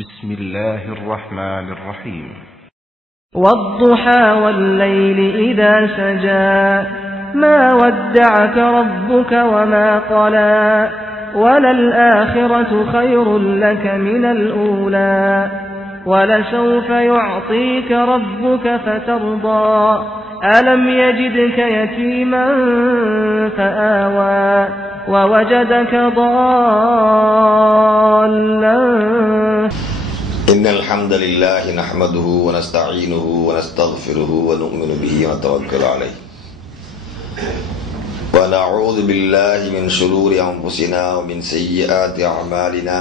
بسم الله الرحمن الرحيم والضحى والليل إذا سجى ما ودعك ربك وما قلى وللآخرة خير لك من الأولى ولسوف يعطيك ربك فترضى ألم يجدك يتيما فآوى ووجدك ضالا. إن الحمد لله نحمده ونستعينه ونستغفره ونؤمن به ونتوكل عليه ونعوذ بالله من شرور أنفسنا ومن سيئات أعمالنا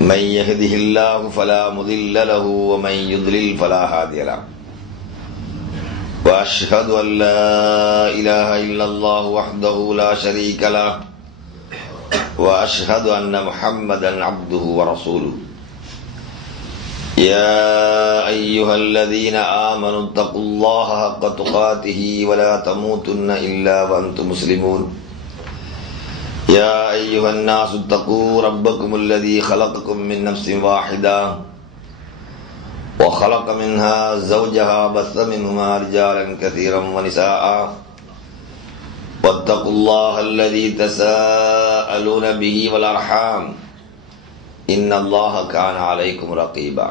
من يهده الله فلا مضل له ومن يضلل فلا هادي له وأشهد أن لا إله إلا الله وحده لا شريك له وأشهد أن محمدا عبده ورسوله. يا أيها الذين آمنوا اتقوا الله حق تقاته ولا تموتن إلا وأنتم مسلمون. يا أيها الناس اتقوا ربكم الذي خلقكم من نفس واحدة وخلق منها زوجها بث منهما رجالا كثيرا ونساء واتقوا الله الذي تساءلون به والأرحام إن الله كان عليكم رقيبا.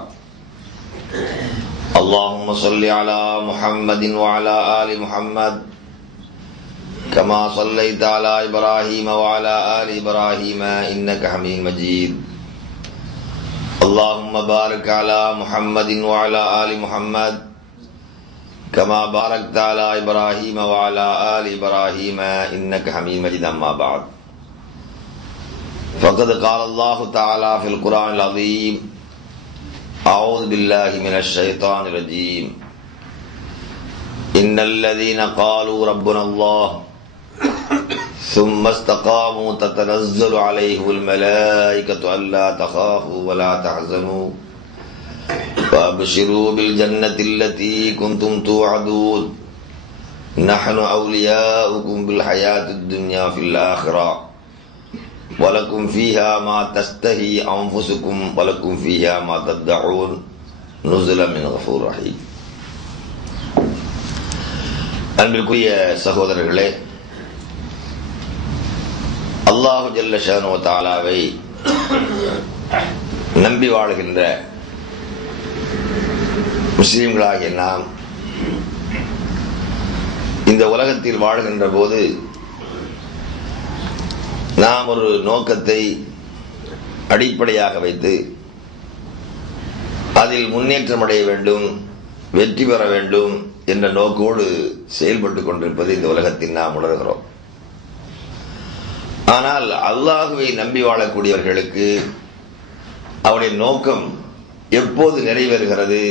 اللهم صل على محمد وعلى آل محمد كما صليت على إبراهيم وعلى آل إبراهيم إنك حميد مجيد. اللهم بارك على محمد وعلى آل محمد كما باركت على إبراهيم وعلى آل إبراهيم إنك حميد مجيد. أما بعد فقد قال الله تعالى في القرآن العظيم أعوذ بالله من الشيطان الرجيم إن الذين قالوا ربنا الله ثم استقاموا تتنزل عليهم الملائكة ألا تخافوا ولا تحزنوا وأبشروا بالجنة التي كنتم توعدون نحن أولياؤكم بالحياة الدنيا في الآخرة ولكم فيها ما تستهي أنفسكم ولكم فيها ما تدعون نزلا من غفور رحيم. அன்பிற்குரிய சகோதரர்களே, அல்லாஹு ஜல்ல ஷானு வ தஆலாவை நம்பி வாழ்கின்ற முஸ்லிம்களாகிய நாம் இந்த உலகத்தில் வாழ்கின்ற போது நாம் ஒரு நோக்கத்தை அடிப்படையாக வைத்து அதில் முன்னேற்றம் அடைய வேண்டும், வெற்றி பெற வேண்டும் என்ற நோக்கோடு செயல்பட்டுக் கொண்டிருப்பது இந்த உலகத்தில் நாம் உணர்கிறோம். ஆனால் அல்லாஹுவை நம்பி வாழக்கூடியவர்களுக்கு அவருடைய நோக்கம் எப்போது நிறைவேறுகிறது,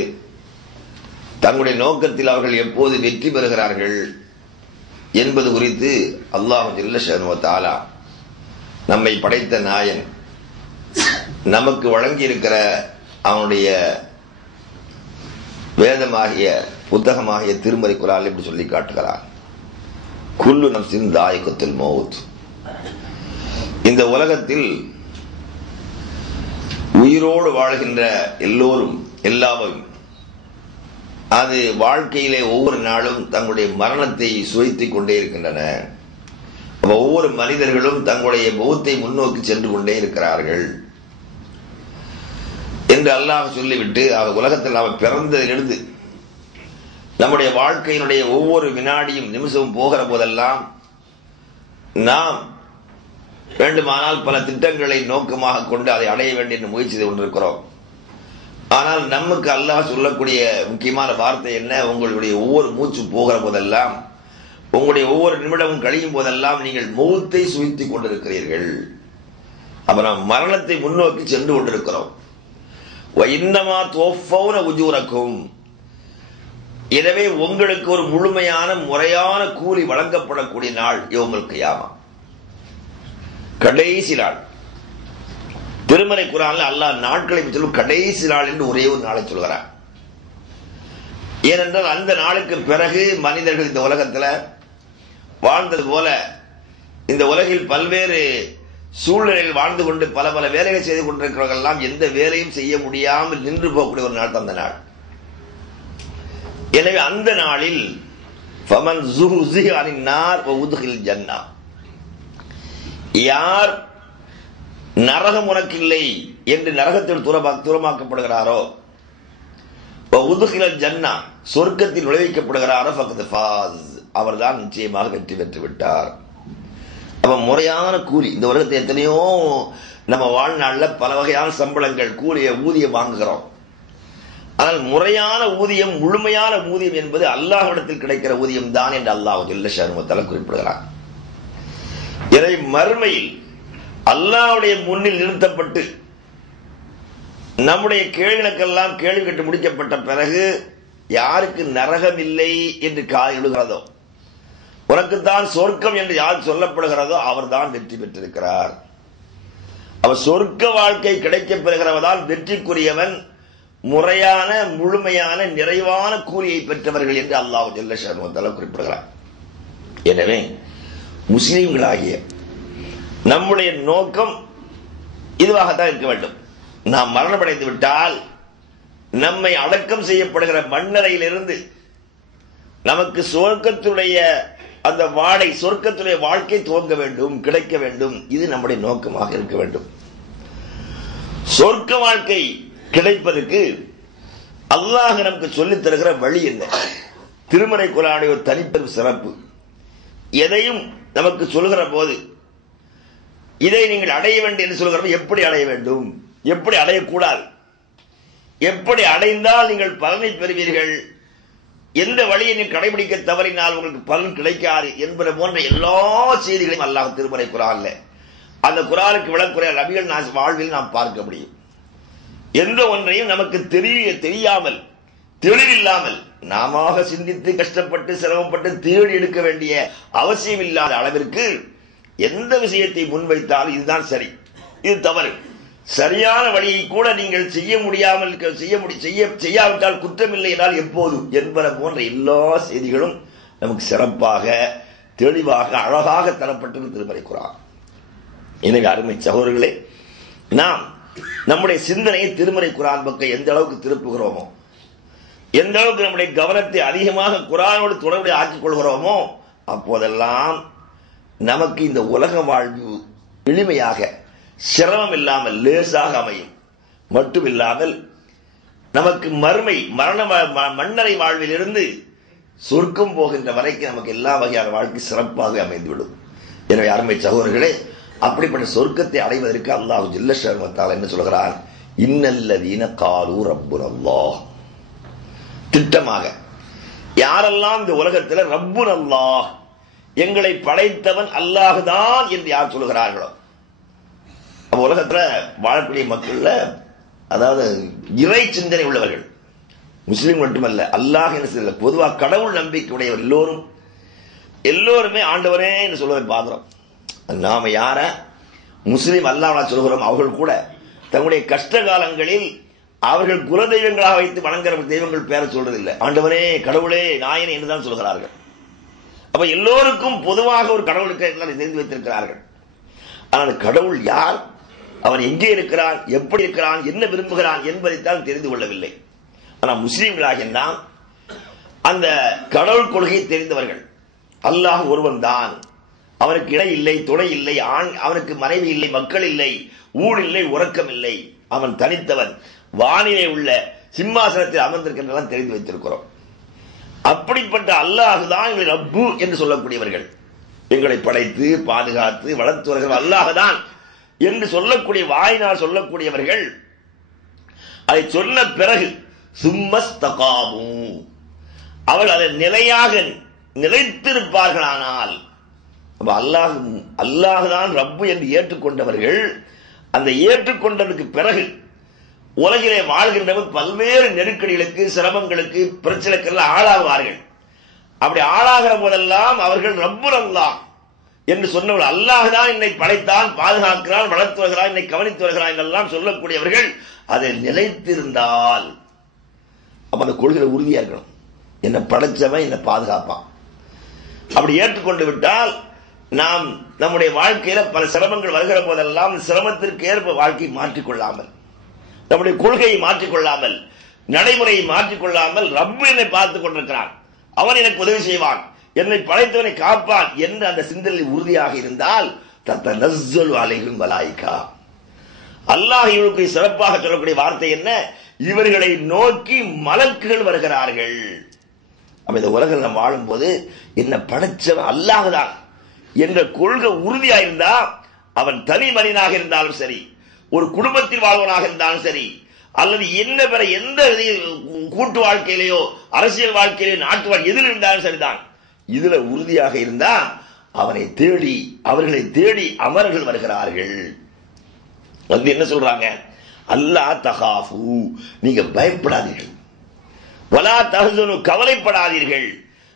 தங்களுடைய நோக்கத்தில் அவர்கள் எப்போது வெற்றி பெறுகிறார்கள் என்பது குறித்து அல்லாஹ் ஜல்ல ஷானு வ தஆலா நம்மை படைத்த நாயன் நமக்கு வழங்கி இருக்கிற அவனுடைய வேதமாகிய புத்தகமாகிய திருமறை குர்ஆனில் இப்படி சொல்லி காட்டுகிறார். குல்லு நஃப்ஸின் தாயிகத்துல் மௌத். இந்த உலகத்தில் உயிரோடு வாழ்கின்ற எல்லோரும் எல்லாரும் அது வாழ்க்கையிலே ஒவ்வொரு நாளும் தங்களுடைய மரணத்தை சுவைத்துக் கொண்டே இருக்கின்றன. ஒவ்வொரு மனிதர்களும் தங்களுடைய மௌத்தை முன்னோக்கி சென்று கொண்டே இருக்கிறார்கள் என்று அல்லாஹ் சொல்லிவிட்டு உலகத்தில் நாம் பிறந்ததிலிருந்து நம்முடைய வாழ்க்கையினுடைய ஒவ்வொரு வினாடியும் நிமிஷமும் போகிற போதெல்லாம் நாம் வேண்டுமானால் பல திட்டங்களை நோக்கமாக கொண்டு அதை அடைய வேண்டும் என்று முயற்சி செய்து கொண்டிருக்கிறோம். ஆனால் நமக்கு அல்லாஹ் சொல்லக்கூடிய முக்கியமான வார்த்தை என்ன? உங்களுடைய ஒவ்வொரு மூச்சு போகிற போதெல்லாம், உங்களுடைய ஒவ்வொரு நிமிடமும் கழியும் போதெல்லாம் நீங்கள் மௌத்தை சுவைத்துக் கொண்டிருக்கிறீர்கள். அப்ப நாம் மரணத்தை முன்னோக்கி சென்று கொண்டிருக்கிறோம். இன்னமா துவஃபௌன உஜூரக்கும். எனவே உங்களுக்கு ஒரு முழுமையான முறையான கூலி வழங்கப்படக்கூடிய நாள் யௌமுல் கியாமா, கடைசி நாள். திருமறை குர்ஆனில் அல்லாஹ் நாட்களை சொல்லும் கடைசி நாள் என்று ஒரே ஒரு நாளை சொல்கிறார். ஏனென்றால் அந்த நாளுக்கு பிறகு மனிதர்கள் இந்த உலகத்தில் வாழ்ந்தது போல இந்த உலகில் பல்வேறு சூழ்நிலையில் வாழ்ந்து கொண்டு பல பல வேலைகளை செய்து கொண்டிருக்கிறவர்கள் எல்லாம் எந்த வேலையும் செய்ய முடியாமல் நின்று போகக்கூடிய ஒரு நாள் அந்த நாள். எனவே அந்த நாளில் ஃபமன் ஸுஹ்ஸிஹ அனின் நார் வ உத்கில் ஜன்னah, யார் நரகம் உனக்கு இல்லை என்று நரகத்தில் தூரமாக்கப்படுகிறாரோ, உதுகில் ஜன்னா சொர்க்கத்தில் நுழைவிக்கப்படுகிறாரோ ஃபக்கத் ஃபாஸ், அவர்தான் நிச்சயமாக வெற்றி பெற்று விட்டார். அப்ப முறையான கூலி, இந்த உலகத்தை எத்தனையோ நம்ம வாழ்நாள்ல பல வகையான சம்பளங்கள் ஊதியம் வாங்குகிறோம். ஆனால் முறையான ஊதியம், முழுமையான ஊதியம் என்பது அல்லாஹ்விடத்தில் கிடைக்கிற ஊதியம் தான் என்று அல்லாஹ் ஜல்ல ஷஅனுஹு குறிப்பிடுகிறார். எனவே மறுமையில் அல்லாஹ்வுடைய முன்னில் நிறுத்தப்பட்டு நம்முடைய கேள்விகளுக்கெல்லாம் கேள்வி கேட்டு முடிக்கப்பட்ட பிறகு யாருக்கு நரகம் இல்லை என்று கால் எழுகிறதோ, உனக்குத்தான் சொர்க்கம் என்று யார் சொல்லப்படுகிறதோ அவர்தான் வெற்றி பெற்றிருக்கிறார். அவர் சொர்க்க வாழ்க்கை கிடைக்கப் பெறுகிறவதால் வெற்றிக்குரியவன், முறையான முழுமையான நிறைவான கூலியை பெற்றவர்கள் என்று அல்லாஹ் ஜல்ல ஷஅனுஹு குறிப்பிடுகிறார். எனவே முஸ்லிம்களாகிய நம்முடைய நோக்கம் இதுவாகத்தான் இருக்க வேண்டும். நாம் மரணமடைந்து விட்டால் நம்மை அடக்கம் செய்யப்படுகிற மண்ணறையிலிருந்து நமக்கு சொர்க்கத்துடைய அந்த வாடை, சொர்க்கத்துடைய வாழ்க்கை துவங்க வேண்டும், கிடைக்க வேண்டும். இது நம்முடைய நோக்கமாக இருக்க வேண்டும். சொர்க்க வாழ்க்கை கிடைப்பதற்கு அல்லாஹ் நமக்கு சொல்லித் தருகிற வழி என்ன? திருமறை குர்ஆனுடைய ஒரு தனிப்பெரும் சிறப்பு. எதையும் நமக்கு சொல்கிற போது இதை நீங்கள் அடைய வேண்டும் என்று சொல்கிற, எப்படி அடைய வேண்டும், எப்படி அடையக்கூடாது, எப்படி அடைந்தால் நீங்கள் பலனை பெறுவீர்கள், எந்த வழியை நீங்கள் கடைபிடிக்க தவறினால் உங்களுக்கு பலன் கிடைக்காது என்பது போன்ற எல்லா செய்திகளையும் அல்லாஹ் திருமறை குர்ஆன்ல, அந்த குர்ஆனுக்கு விளக்குறைய நபிகள் வாழ்வில் நாம் பார்க்க முடியும். எந்த ஒன்றையும் நமக்கு தெரியாமல், தெளிவில்லாமல் நாம சிந்தித்து கஷ்டப்பட்டு சிரமப்பட்டு தேடி எடுக்க வேண்டிய அவசியம் இல்லாத அளவிற்கு எந்த விஷயத்தை முன்வைத்தால் இதுதான் சரி, இது தவறு, சரியான வழியை கூட நீங்கள் செய்யாவிட்டால் குற்றமில்லை என்றால் எப்போது என்பன போன்ற எல்லா செய்திகளும் நமக்கு சிறப்பாக, தெளிவாக, அழகாக தரப்பட்டது திருமறை குர்ஆன். எனவே அருமை சகோதரர்களே, நாம் நம்முடைய சிந்தனையை திருமறை குர்ஆன் பக்கம் எந்த அளவுக்கு திருப்புகிறோமோ, எந்த அளவுக்கு நம்முடைய கவனத்தை அதிகமாக குர்ஆனோடு தொடர்புடைய ஆக்கிக் கொள்கிறோமோ, அப்போதெல்லாம் நமக்கு இந்த உலக வாழ்வு எளிமையாக, சிரமம் இல்லாமல் லேசாக அமையும். மட்டுமில்லாமல் நமக்கு மண்ணறை வாழ்வில் இருந்து சொர்க்கம் போகின்ற வரைக்கும் நமக்கு எல்லா வகையான வாழ்க்கை சிறப்பாக அமைந்துவிடும். எனவே அருமை சகோதரர்களே, அப்படிப்பட்ட சொர்க்கத்தை அடைவதற்கு அல்லாஹ் ஜல்ல ஷஅனுஹு என்ன சொல்கிறார்? இன்னல்லதீன காலு ரப்புனல்லாஹ். திட்டமாக யாரெல்லாம் இந்த உலகத்தில் ரப்புனல்லாஹ், எங்களை படைத்தவன் அல்லாஹ்தான் என்று யார் சொல்கிறார்களோ, உலகத்தில் வாழக்கூடிய மக்கள்ல, அதாவது இறை சிந்தனை உள்ளவர்கள், முஸ்லிம் மட்டுமல்ல, அல்லாஹ் என்று சொல்ல, பொதுவாக கடவுள் நம்பிக்கை உடையவர் எல்லோருமே ஆண்டவரே என்று சொல்வதை பார்க்கிறோம். நாம யார முஸ்லிம் அல்லாஹ் சொல்கிறோம், அவர்கள் கூட தங்களுடைய கஷ்ட காலங்களில் அவர்கள் குல தெய்வங்களாக வைத்து வணங்குற தெய்வங்கள் பேர சொல்றதில்லை, ஆண்டவரே, கடவுளே, நாயனே என்றுதான் சொல்கிறார்கள். அப்ப எல்லோருக்கும் பொதுவாக ஒரு கடவுளுக்கு தெரிந்து வைத்திருக்கிறார்கள். ஆனால் கடவுள் யார், அவன் எங்கே இருக்கிறான், எப்படி இருக்கிறான், என்ன விரும்புகிறான் என்பதைத்தான் தெரிந்து கொள்ளவில்லை. ஆனால் முஸ்லீம்களாக நாம் அந்த கடவுள் கொள்கையை தெரிந்தவர்கள். அல்லாஹ் ஒருவன் தான், அவனுக்கு இணை இல்லை, துணை இல்லை, அவனுக்கு மனைவி இல்லை, மக்கள் இல்லை, ஊழ் இல்லை, உறக்கம் இல்லை, அவன் தனித்தவன், வானிலே உள்ள சிம்மாசனத்தில் அமர்ந்திருக்கின்றன தெரிந்து வைத்திருக்கிறோம். அப்படிப்பட்ட அல்லாஹ் தான் எங்களை ரப்பு என்று சொல்லக்கூடியவர்கள், எங்களை படைத்து பாதுகாத்து வளர்த்துவர்கள் அல்லாஹ் தான் என்று சொல்லக்கூடிய, வாயினால் சொல்லக்கூடியவர்கள். அதை சொன்ன பிறகு சும்மஸ்தகாமு, அவர்கள் அதை நிலையாக நிலைத்திருப்பார்களானால், அல்லாஹ் ரப்பு என்று ஏற்றுக்கொண்டவர்கள், அந்த ஏற்றுக்கொண்டதற்கு பிறகு உலகிலே வாழ்கின்றவர் பல்வேறு நெருக்கடிகளுக்கு, சிரமங்களுக்கு, பிரச்சனைக்கெல்லாம் ஆளாகுவார்கள். அப்படி ஆளாகிற போதெல்லாம் அவர்கள் ரப்புல் அல்லாஹ் என்று சொன்னவர்கள், அல்லாஹ் தான் என்னை படைத்தான், பாதுகாக்கிறான், வளர்த்து வருகிறான், என்னை கவனித்து வருகிறான் என்றெல்லாம் சொல்லக்கூடியவர்கள் அதை நிலைத்திருந்தால், அப்ப அந்த கொள்கை உறுதியா இருக்கணும், என்னை படைச்சவன் என்னை பாதுகாப்பான். அப்படி ஏற்றுக்கொண்டு விட்டால் நாம் நம்முடைய வாழ்க்கையில பல சிரமங்கள் வருகிற போதெல்லாம் சிரமத்திற்கு ஏற்ப வாழ்க்கையை மாற்றிக்கொள்ளாமல், நம்முடைய கொள்கையை மாற்றிக்கொள்ளாமல், நடைமுறையை மாற்றிக்கொள்ளாமல் ரப்பு என்னை பார்த்துக் கொண்டிருக்கிறான், அவன் எனக்கு உதவி செய்வான், என்னை படைத்தவனை காப்பான் என்று அந்த சிந்தனை உறுதியாக இருந்தால் தத்தனஸ்ஸலு அலைஹிம் மலாயிகா. அல்லாஹ் இவருக்கு சிறப்பாக சொல்லக்கூடிய வார்த்தை என்ன? இவர்களை நோக்கி மலக்குகள் வருகிறார்கள். இந்த உலகில் நாம் வாழும் போது என்ன படைச்சவன் அல்லாஹ்தான் என்ற கொள்கை உறுதியா இருந்தா, அவன் தனி மனிதனாக இருந்தாலும் சரி, ஒரு குடும்பத்தில் வாழ்வனாக இருந்தாலும் சரி, அல்லது என்ன பிற எந்த கூட்டு வாழ்க்கையிலேயோ அரசியல் வாழ்க்கையிலேயோ நாட்டு வாழ்க்கை எதில் இருந்தாலும் சரிதான், இதுல உறுதியாக இருந்தா அவனை தேடி அவர்களை தேடி அமர்கள் வருகிறார்கள். வந்து என்ன சொல்றாங்க? அல்லா தகாஃபு, நீங்க பயப்படாதீர்கள், வலா தஹ்சனு, கவலைப்படாதீர்கள்.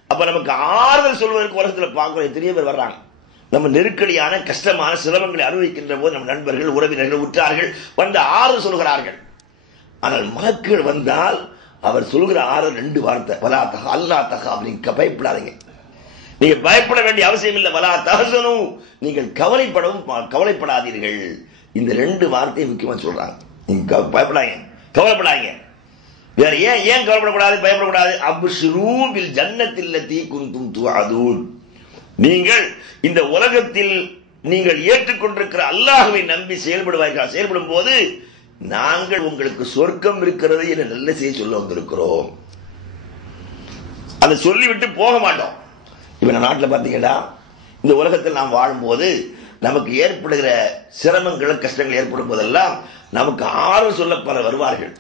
அப்ப நமக்கு ஆறுதல் சொல்வதற்கு உலகத்தில் பார்க்கிறோம், எத்தனையோ பேர் வர்றாங்க. நம்ம நெருக்கடியான கஷ்டமான சிரமங்களை அனுபவிக்கின்ற போது நம்ம நண்பர்கள், உறவினர்கள், உற்றார்கள் வந்து ஆறுதல் சொல்கிறார்கள். ஆனால் மலக்குகள் வந்தால் அவர் சொல்கிற ஆறுதல் 2 வார்த்தை, வலா தஹா, அல்லா தஹா, நீங்க பயப்படாதீங்க, நீங்க பயப்பட வேண்டிய அவசியம் இல்லை, வலா தஹ்சனு, நீங்கள் கவலைப்படாதீர்கள். இந்த 2 வார்த்தையை முக்கியமா சொல்றாங்க. நீங்க பயப்படாதீங்க, கவலைப்படாதீங்க. வேற ஏன் கவலைப்படக்கூடாது, பயப்படக்கூடாது? அப்ஷிரூ பில் ஜன்னத்தில் லத்தி குன்தும் துஅதூன், நீங்கள் இந்த உலகத்தில் நீங்கள் ஏற்றுக்கொண்டிருக்கிற அல்லாஹ்வை நம்பி செயல்படும் போது நாங்கள் உங்களுக்கு சொர்க்கம் இருக்கிறது என்று நல்ல செய்தி சொல்ல வந்திருக்கிறோம். அதை சொல்லிவிட்டு போக மாட்டோம். இப்ப நாட்டில் பார்த்தீங்கன்னா, இந்த உலகத்தில் நாம் வாழும்போது நமக்கு ஏற்படுகிற சிரமங்கள் கஷ்டங்கள் ஏற்படும் போதெல்லாம் நமக்கு ஆறுதல் சொல்ல பலர் வருவார்கள்.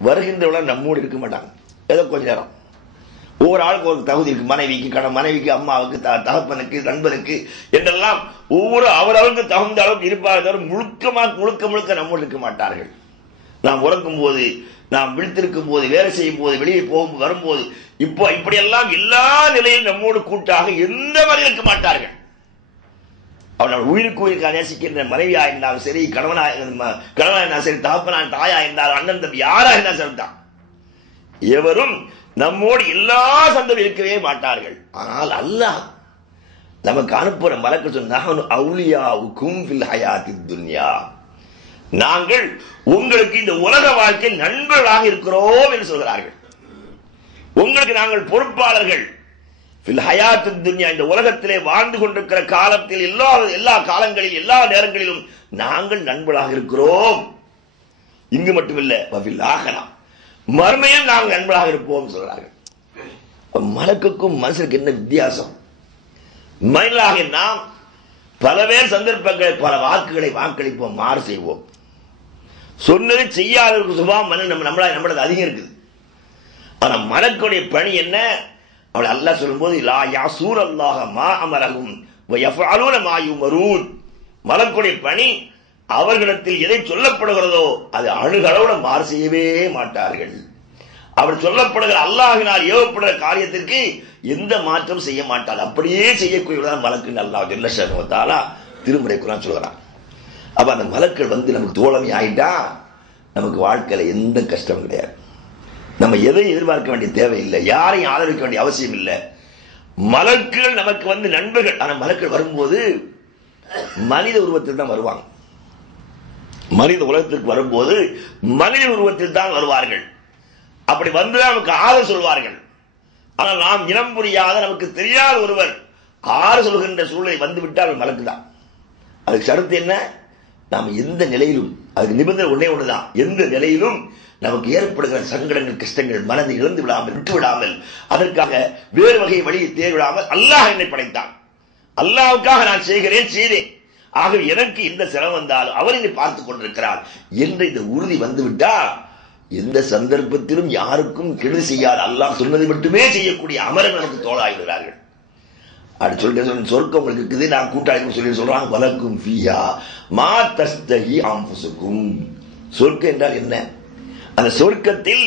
வருகின்றவர்கள் நம்மோடு இருக்க மாட்டாங்க, ஏதோ கொஞ்ச நேரம். ஒவ்வொரு ஆளுக்கு ஒரு தகுதி இருக்கு, மனைவிக்கு, மனைவிக்கு, அம்மாவுக்கு, தகப்பனுக்கு, நண்பனுக்கு என்றெல்லாம் ஒவ்வொரு அவரவருக்கு தகுந்த அளவுக்கு இருப்பார்கள். முழுக்க நம்மோடு இருக்க மாட்டார்கள். நாம் உறக்கும் போது, நாம் விழித்திருக்கும் போது, வேலை செய்யும் போது, வெளியே போகும் வரும்போது, இப்போ இப்படியெல்லாம் எல்லா நிலையிலும் நம்மோடு கூட்டாக எந்த மாதிரி இருக்க மாட்டார்கள். அவனோட உயிருக்கு நேசிக்கின்ற மனைவியா இருந்தாலும் சரி, கணவனா இருந்தாலும் சரி, தகப்பனா, தாயா இருந்தாலும், அண்ணன் தம்பி யாரா இருந்தாலும் சரிதான், எவரும் நம்மோடு எல்லா சந்தம் இருக்கவே மாட்டார்கள். ஆனால் அல்லாஹ் நமக்கு அனுப்புற மலக்கு சொன்னான், அவுலியாவுக்கும் ஃபில் ஹயாத்தித் துன்யா, நாங்கள் உங்களுக்கு இந்த உலக வாழ்க்கையில் நண்பர்களாக இருக்கிறோம் என்று சொல்கிறார்கள். உங்களுக்கு நாங்கள் பொறுப்பாளர்கள். ஃபில் ஹயாத்தித் துன்யா, இந்த உலகத்திலே வாழ்ந்து கொண்டிருக்கிற காலத்தில் எல்லா காலங்களில் எல்லா நேரங்களிலும் நாங்கள் நண்பர்களாக இருக்கிறோம். இங்கு மட்டுமில்லை, வஃபில் ஆஹிரா, மறுமையில் நாங்கள் நண்பர்களாக இருப்போம் சொல்றார்கள். மலக்குக்கும் மனுஷனுக்கு என்ன வித்தியாசம்? மனிதனாக நாம் பல பேர் சந்தர்ப்பங்களை, பல வாக்களிப்போம், மாறு செய்வோம். சொன்னது செய்யாதவருக்கு சுபாவம் நம்மளது அதிகம் இருக்குது. ஆனா மலக்குடைய பணி என்ன? அவளை அல்லாஹ் சொல்லும்போது, லா யாசூர் அல்லாஹ மா அமரஹும் வ யஃஅலூன மா யுமரூன், மலக்குடைய பணி அவர்களிடத்தில் எதை சொல்லப்படுகிறதோ அது அணுகளோட மாறு செய்யவே மாட்டார்கள். அவர் சொல்லப்படுகிற அல்லாஹ்வினால் ஏவப்படுகிற காரியத்திற்கு எந்த மாற்றம் செய்ய மாட்டார். அப்படியே செய்யக்கூடியதான் மலக்கு. அல்லாஹ் ஜல்ல ஷஅனுஹு வ தஆலா திருமறை குர்ஆன் சொல்கிறான். அப்ப அந்த மலக்கள் வந்து நமக்கு தோழமை ஆயிட்டா நமக்கு வாழ்க்கையில எந்த கஷ்டமும் கிடையாது. நம்ம எதையும் எதிர்பார்க்க வேண்டிய தேவையில்லை, யாரையும் ஆதரிக்க வேண்டிய அவசியம் இல்லை. மலக்குகள் நமக்கு வந்து நண்பர்கள். ஆனா மலக்கள் வரும்போது மனித உருவத்தில் தான் வருவாங்க. மனித உலகத்திற்கு வரும்போது மனித உருவத்தில் தான் வருவார்கள். அப்படி வந்துதான் நமக்கு ஆறுதல் சொல்வார்கள். ஆனால் நாம் இனம் புரியாத, நமக்கு தெரியாத ஒருவர் ஆறு சொல்கின்ற சூழலை வந்துவிட்டால் மலக்கு தான். அதுக்கு சரத்து என்ன? நாம் எந்த நிலையிலும், அதுக்கு நிபந்தனை ஒன்றுதான், எந்த நிலையிலும் நமக்கு ஏற்படுகிற சங்கடங்கள், கஷ்டங்கள், மனதை இழந்து விடாமல், விட்டு விடாமல், அதற்காக வேறு வகை வழியை தேர்விடாமல் அல்லாஹ் என்னை படைத்தான், அல்லாஹ்வுக்காக நான் செய்தேன், ஆகவே எனக்கு எந்த சிரமம் வந்தாலும் அவர் என்னை பார்த்துக் கொண்டிருக்கிறார் என்ற இந்த உறுதி வந்துவிட்டா எந்த சந்தர்ப்பத்திலும் யாருக்கும் கெடு செய்யாத அல்லாஹ் சொன்னதை மட்டுமே செய்யக்கூடிய அமரன் எனக்கு தோளாகிறார்கள். அப்படி சொல்லிட்டு சொர்க்கம் உங்களுக்கு இருக்குது, நான் கூட்டாளி சொல்லி சொல்றாங்க, வலக்கும் ஃபீஹா மா தஸ்தஹி அன்ஃபுசுக்கும். சொர்க்கம் என்றால் என்ன? அந்த சொர்க்கத்தில்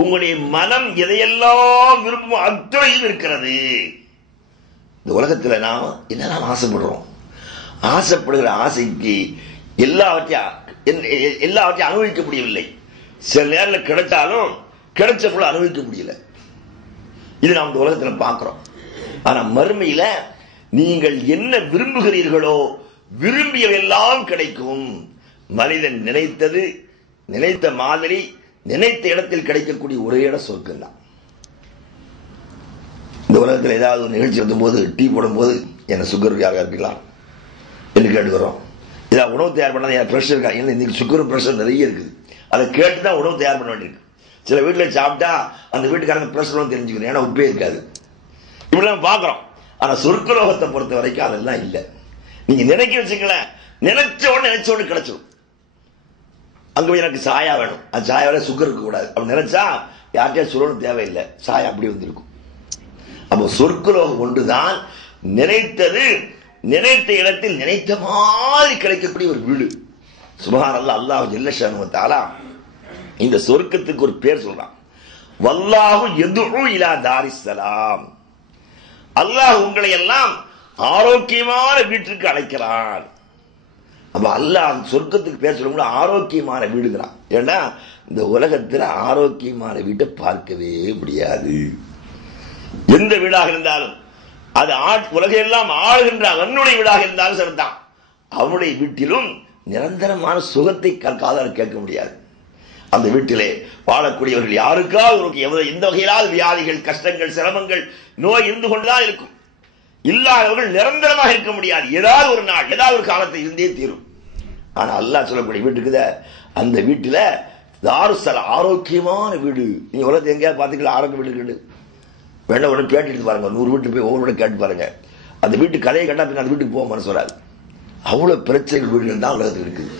உங்களுடைய மனம் எதையெல்லாம் விரும்பும் அத்தனையும் இருக்கிறது. இந்த உலகத்தில் நாம் என்னெல்லாம் ஆசைப்படுறோம், ஆசைப்படுகிற ஆசைக்கு எல்லாவற்றையும் அனுபவிக்க முடியவில்லை. சில நேரத்தில் கிடைச்சாலும் கிடைச்ச கூட அனுபவிக்க முடியல. இது நாம் இந்த உலகத்தில் பார்க்கிறோம். ஆனா மறுமையில நீங்கள் என்ன விரும்புகிறீர்களோ விரும்பியவெல்லாம் கிடைக்கும். மனிதன் நினைத்தது நினைத்த மாதிரி நினைத்த இடத்தில் கிடைக்கக்கூடிய ஒரே இடம் சொர்க்கம் தான். இந்த உலகத்தில் ஏதாவது ஒரு நிகழ்ச்சி வந்த போது டீ போடும் போது என்ன சுகர் யாரா இருக்கலாம் என்று கேட்டுக்கிறோம். ஏதாவது உணவு தயார் பண்ணா என் ப்ரெஷர் இருக்கா, இன்னைக்கு சுகர் ப்ரெஷர் நிறைய இருக்குது, அதை கேட்டுதான் உணவு தயார் பண்ண வேண்டியிருக்கு. சில வீட்டில் சாப்பிட்டா அந்த வீட்டுக்காரங்க ப்ரெஷர் தெரிஞ்சுக்கணும், ஏன்னா உப்பே இருக்காது. இப்படிலாம் பார்க்கிறோம். ஆனா சொர்க்கலோகத்தை பொறுத்த வரைக்கும் அதெல்லாம் இல்லை. நீங்க நினைக்க வச்சுங்களேன், நினைச்ச உடனே கிடைச்சிடும். அங்க போய் எனக்கு சாயா வேணும், அந்த சாயாவில சுகர் இருக்க கூடாது அப்படி நினைச்சா யார்கிட்டயும் சொல்லணும் தேவையில்லை, சாயா அப்படி வந்திருக்கும். அப்போ சொர்க்கலோகம் ஒன்றுதான் நினைத்தது நினைத்த இடத்தில் நினைத்த மாதிரி கிடைக்கக்கூடிய ஒரு வீடு. சுப்ஹானல்லாஹ். அல்லாஹ் ஜல்ல ஷஅனுஹு தஆலா இந்த சொர்க்கத்துக்கு ஒரு பேர் சொல்றான், வல்லாஹு யதுஉ இலா தாரிஸ்ஸலாம். அல்லாஹ் உங்களை எல்லாம் ஆரோக்கியமான வீட்டுக்கு அழைக்கிறான். அப்ப அல்லாஹ் சொர்க்கத்துக்கு பேர் சொல்லும்போது ஆரோக்கியமான வீடுங்கிறான். ஏன்னா இந்த உலகத்தில் ஆரோக்கியமான வீட்டை பார்க்கவே முடியாது. எந்த வீடாக இருந்தாலும் அது உலகையெல்லாம் ஆளுகின்ற அவனுடைய வீடாக இருந்தாலும் சரிதான், அவனுடைய வீட்டிலும் நிரந்தரமான சுகத்தை காதால் கேட்க முடியாது. அந்த வீட்டிலே வாழக்கூடியவர்கள் யாருக்காவது எந்த வகையிலாவது வியாதிகள், கஷ்டங்கள், சிரமங்கள், நோய் இருந்து கொண்டுதான் இருக்கும். இல்லாதவர்கள் நிரந்தரமாக இருக்க முடியாது. ஏதாவது ஒரு நாள் ஏதாவது ஒரு காலத்தை இருந்தே தீரும். ஆனா அல்லாஹ் சொல்லக்கூடிய வீட்டுக்குத அந்த வீட்டுல தாருஸ்ஸல ஆரோக்கியமான வீடு. நீங்க உலகத்தை எங்கேயாவது பாத்தீங்களா ஆரோக்கிய வீடு இருக்கு? வேண்டாம், உடனே கேட்டுட்டு பாருங்க, 100 வீட்டுக்கு போய் ஒவ்வொரு கேட்டு பாருங்க. அந்த வீட்டு கதையை கண்டா பின்ன அந்த வீட்டுக்கு போக மனசு வராது. அவ்வளவு பிரச்சனை வீடுகள் தான் உலகத்துக்கு இருக்குது.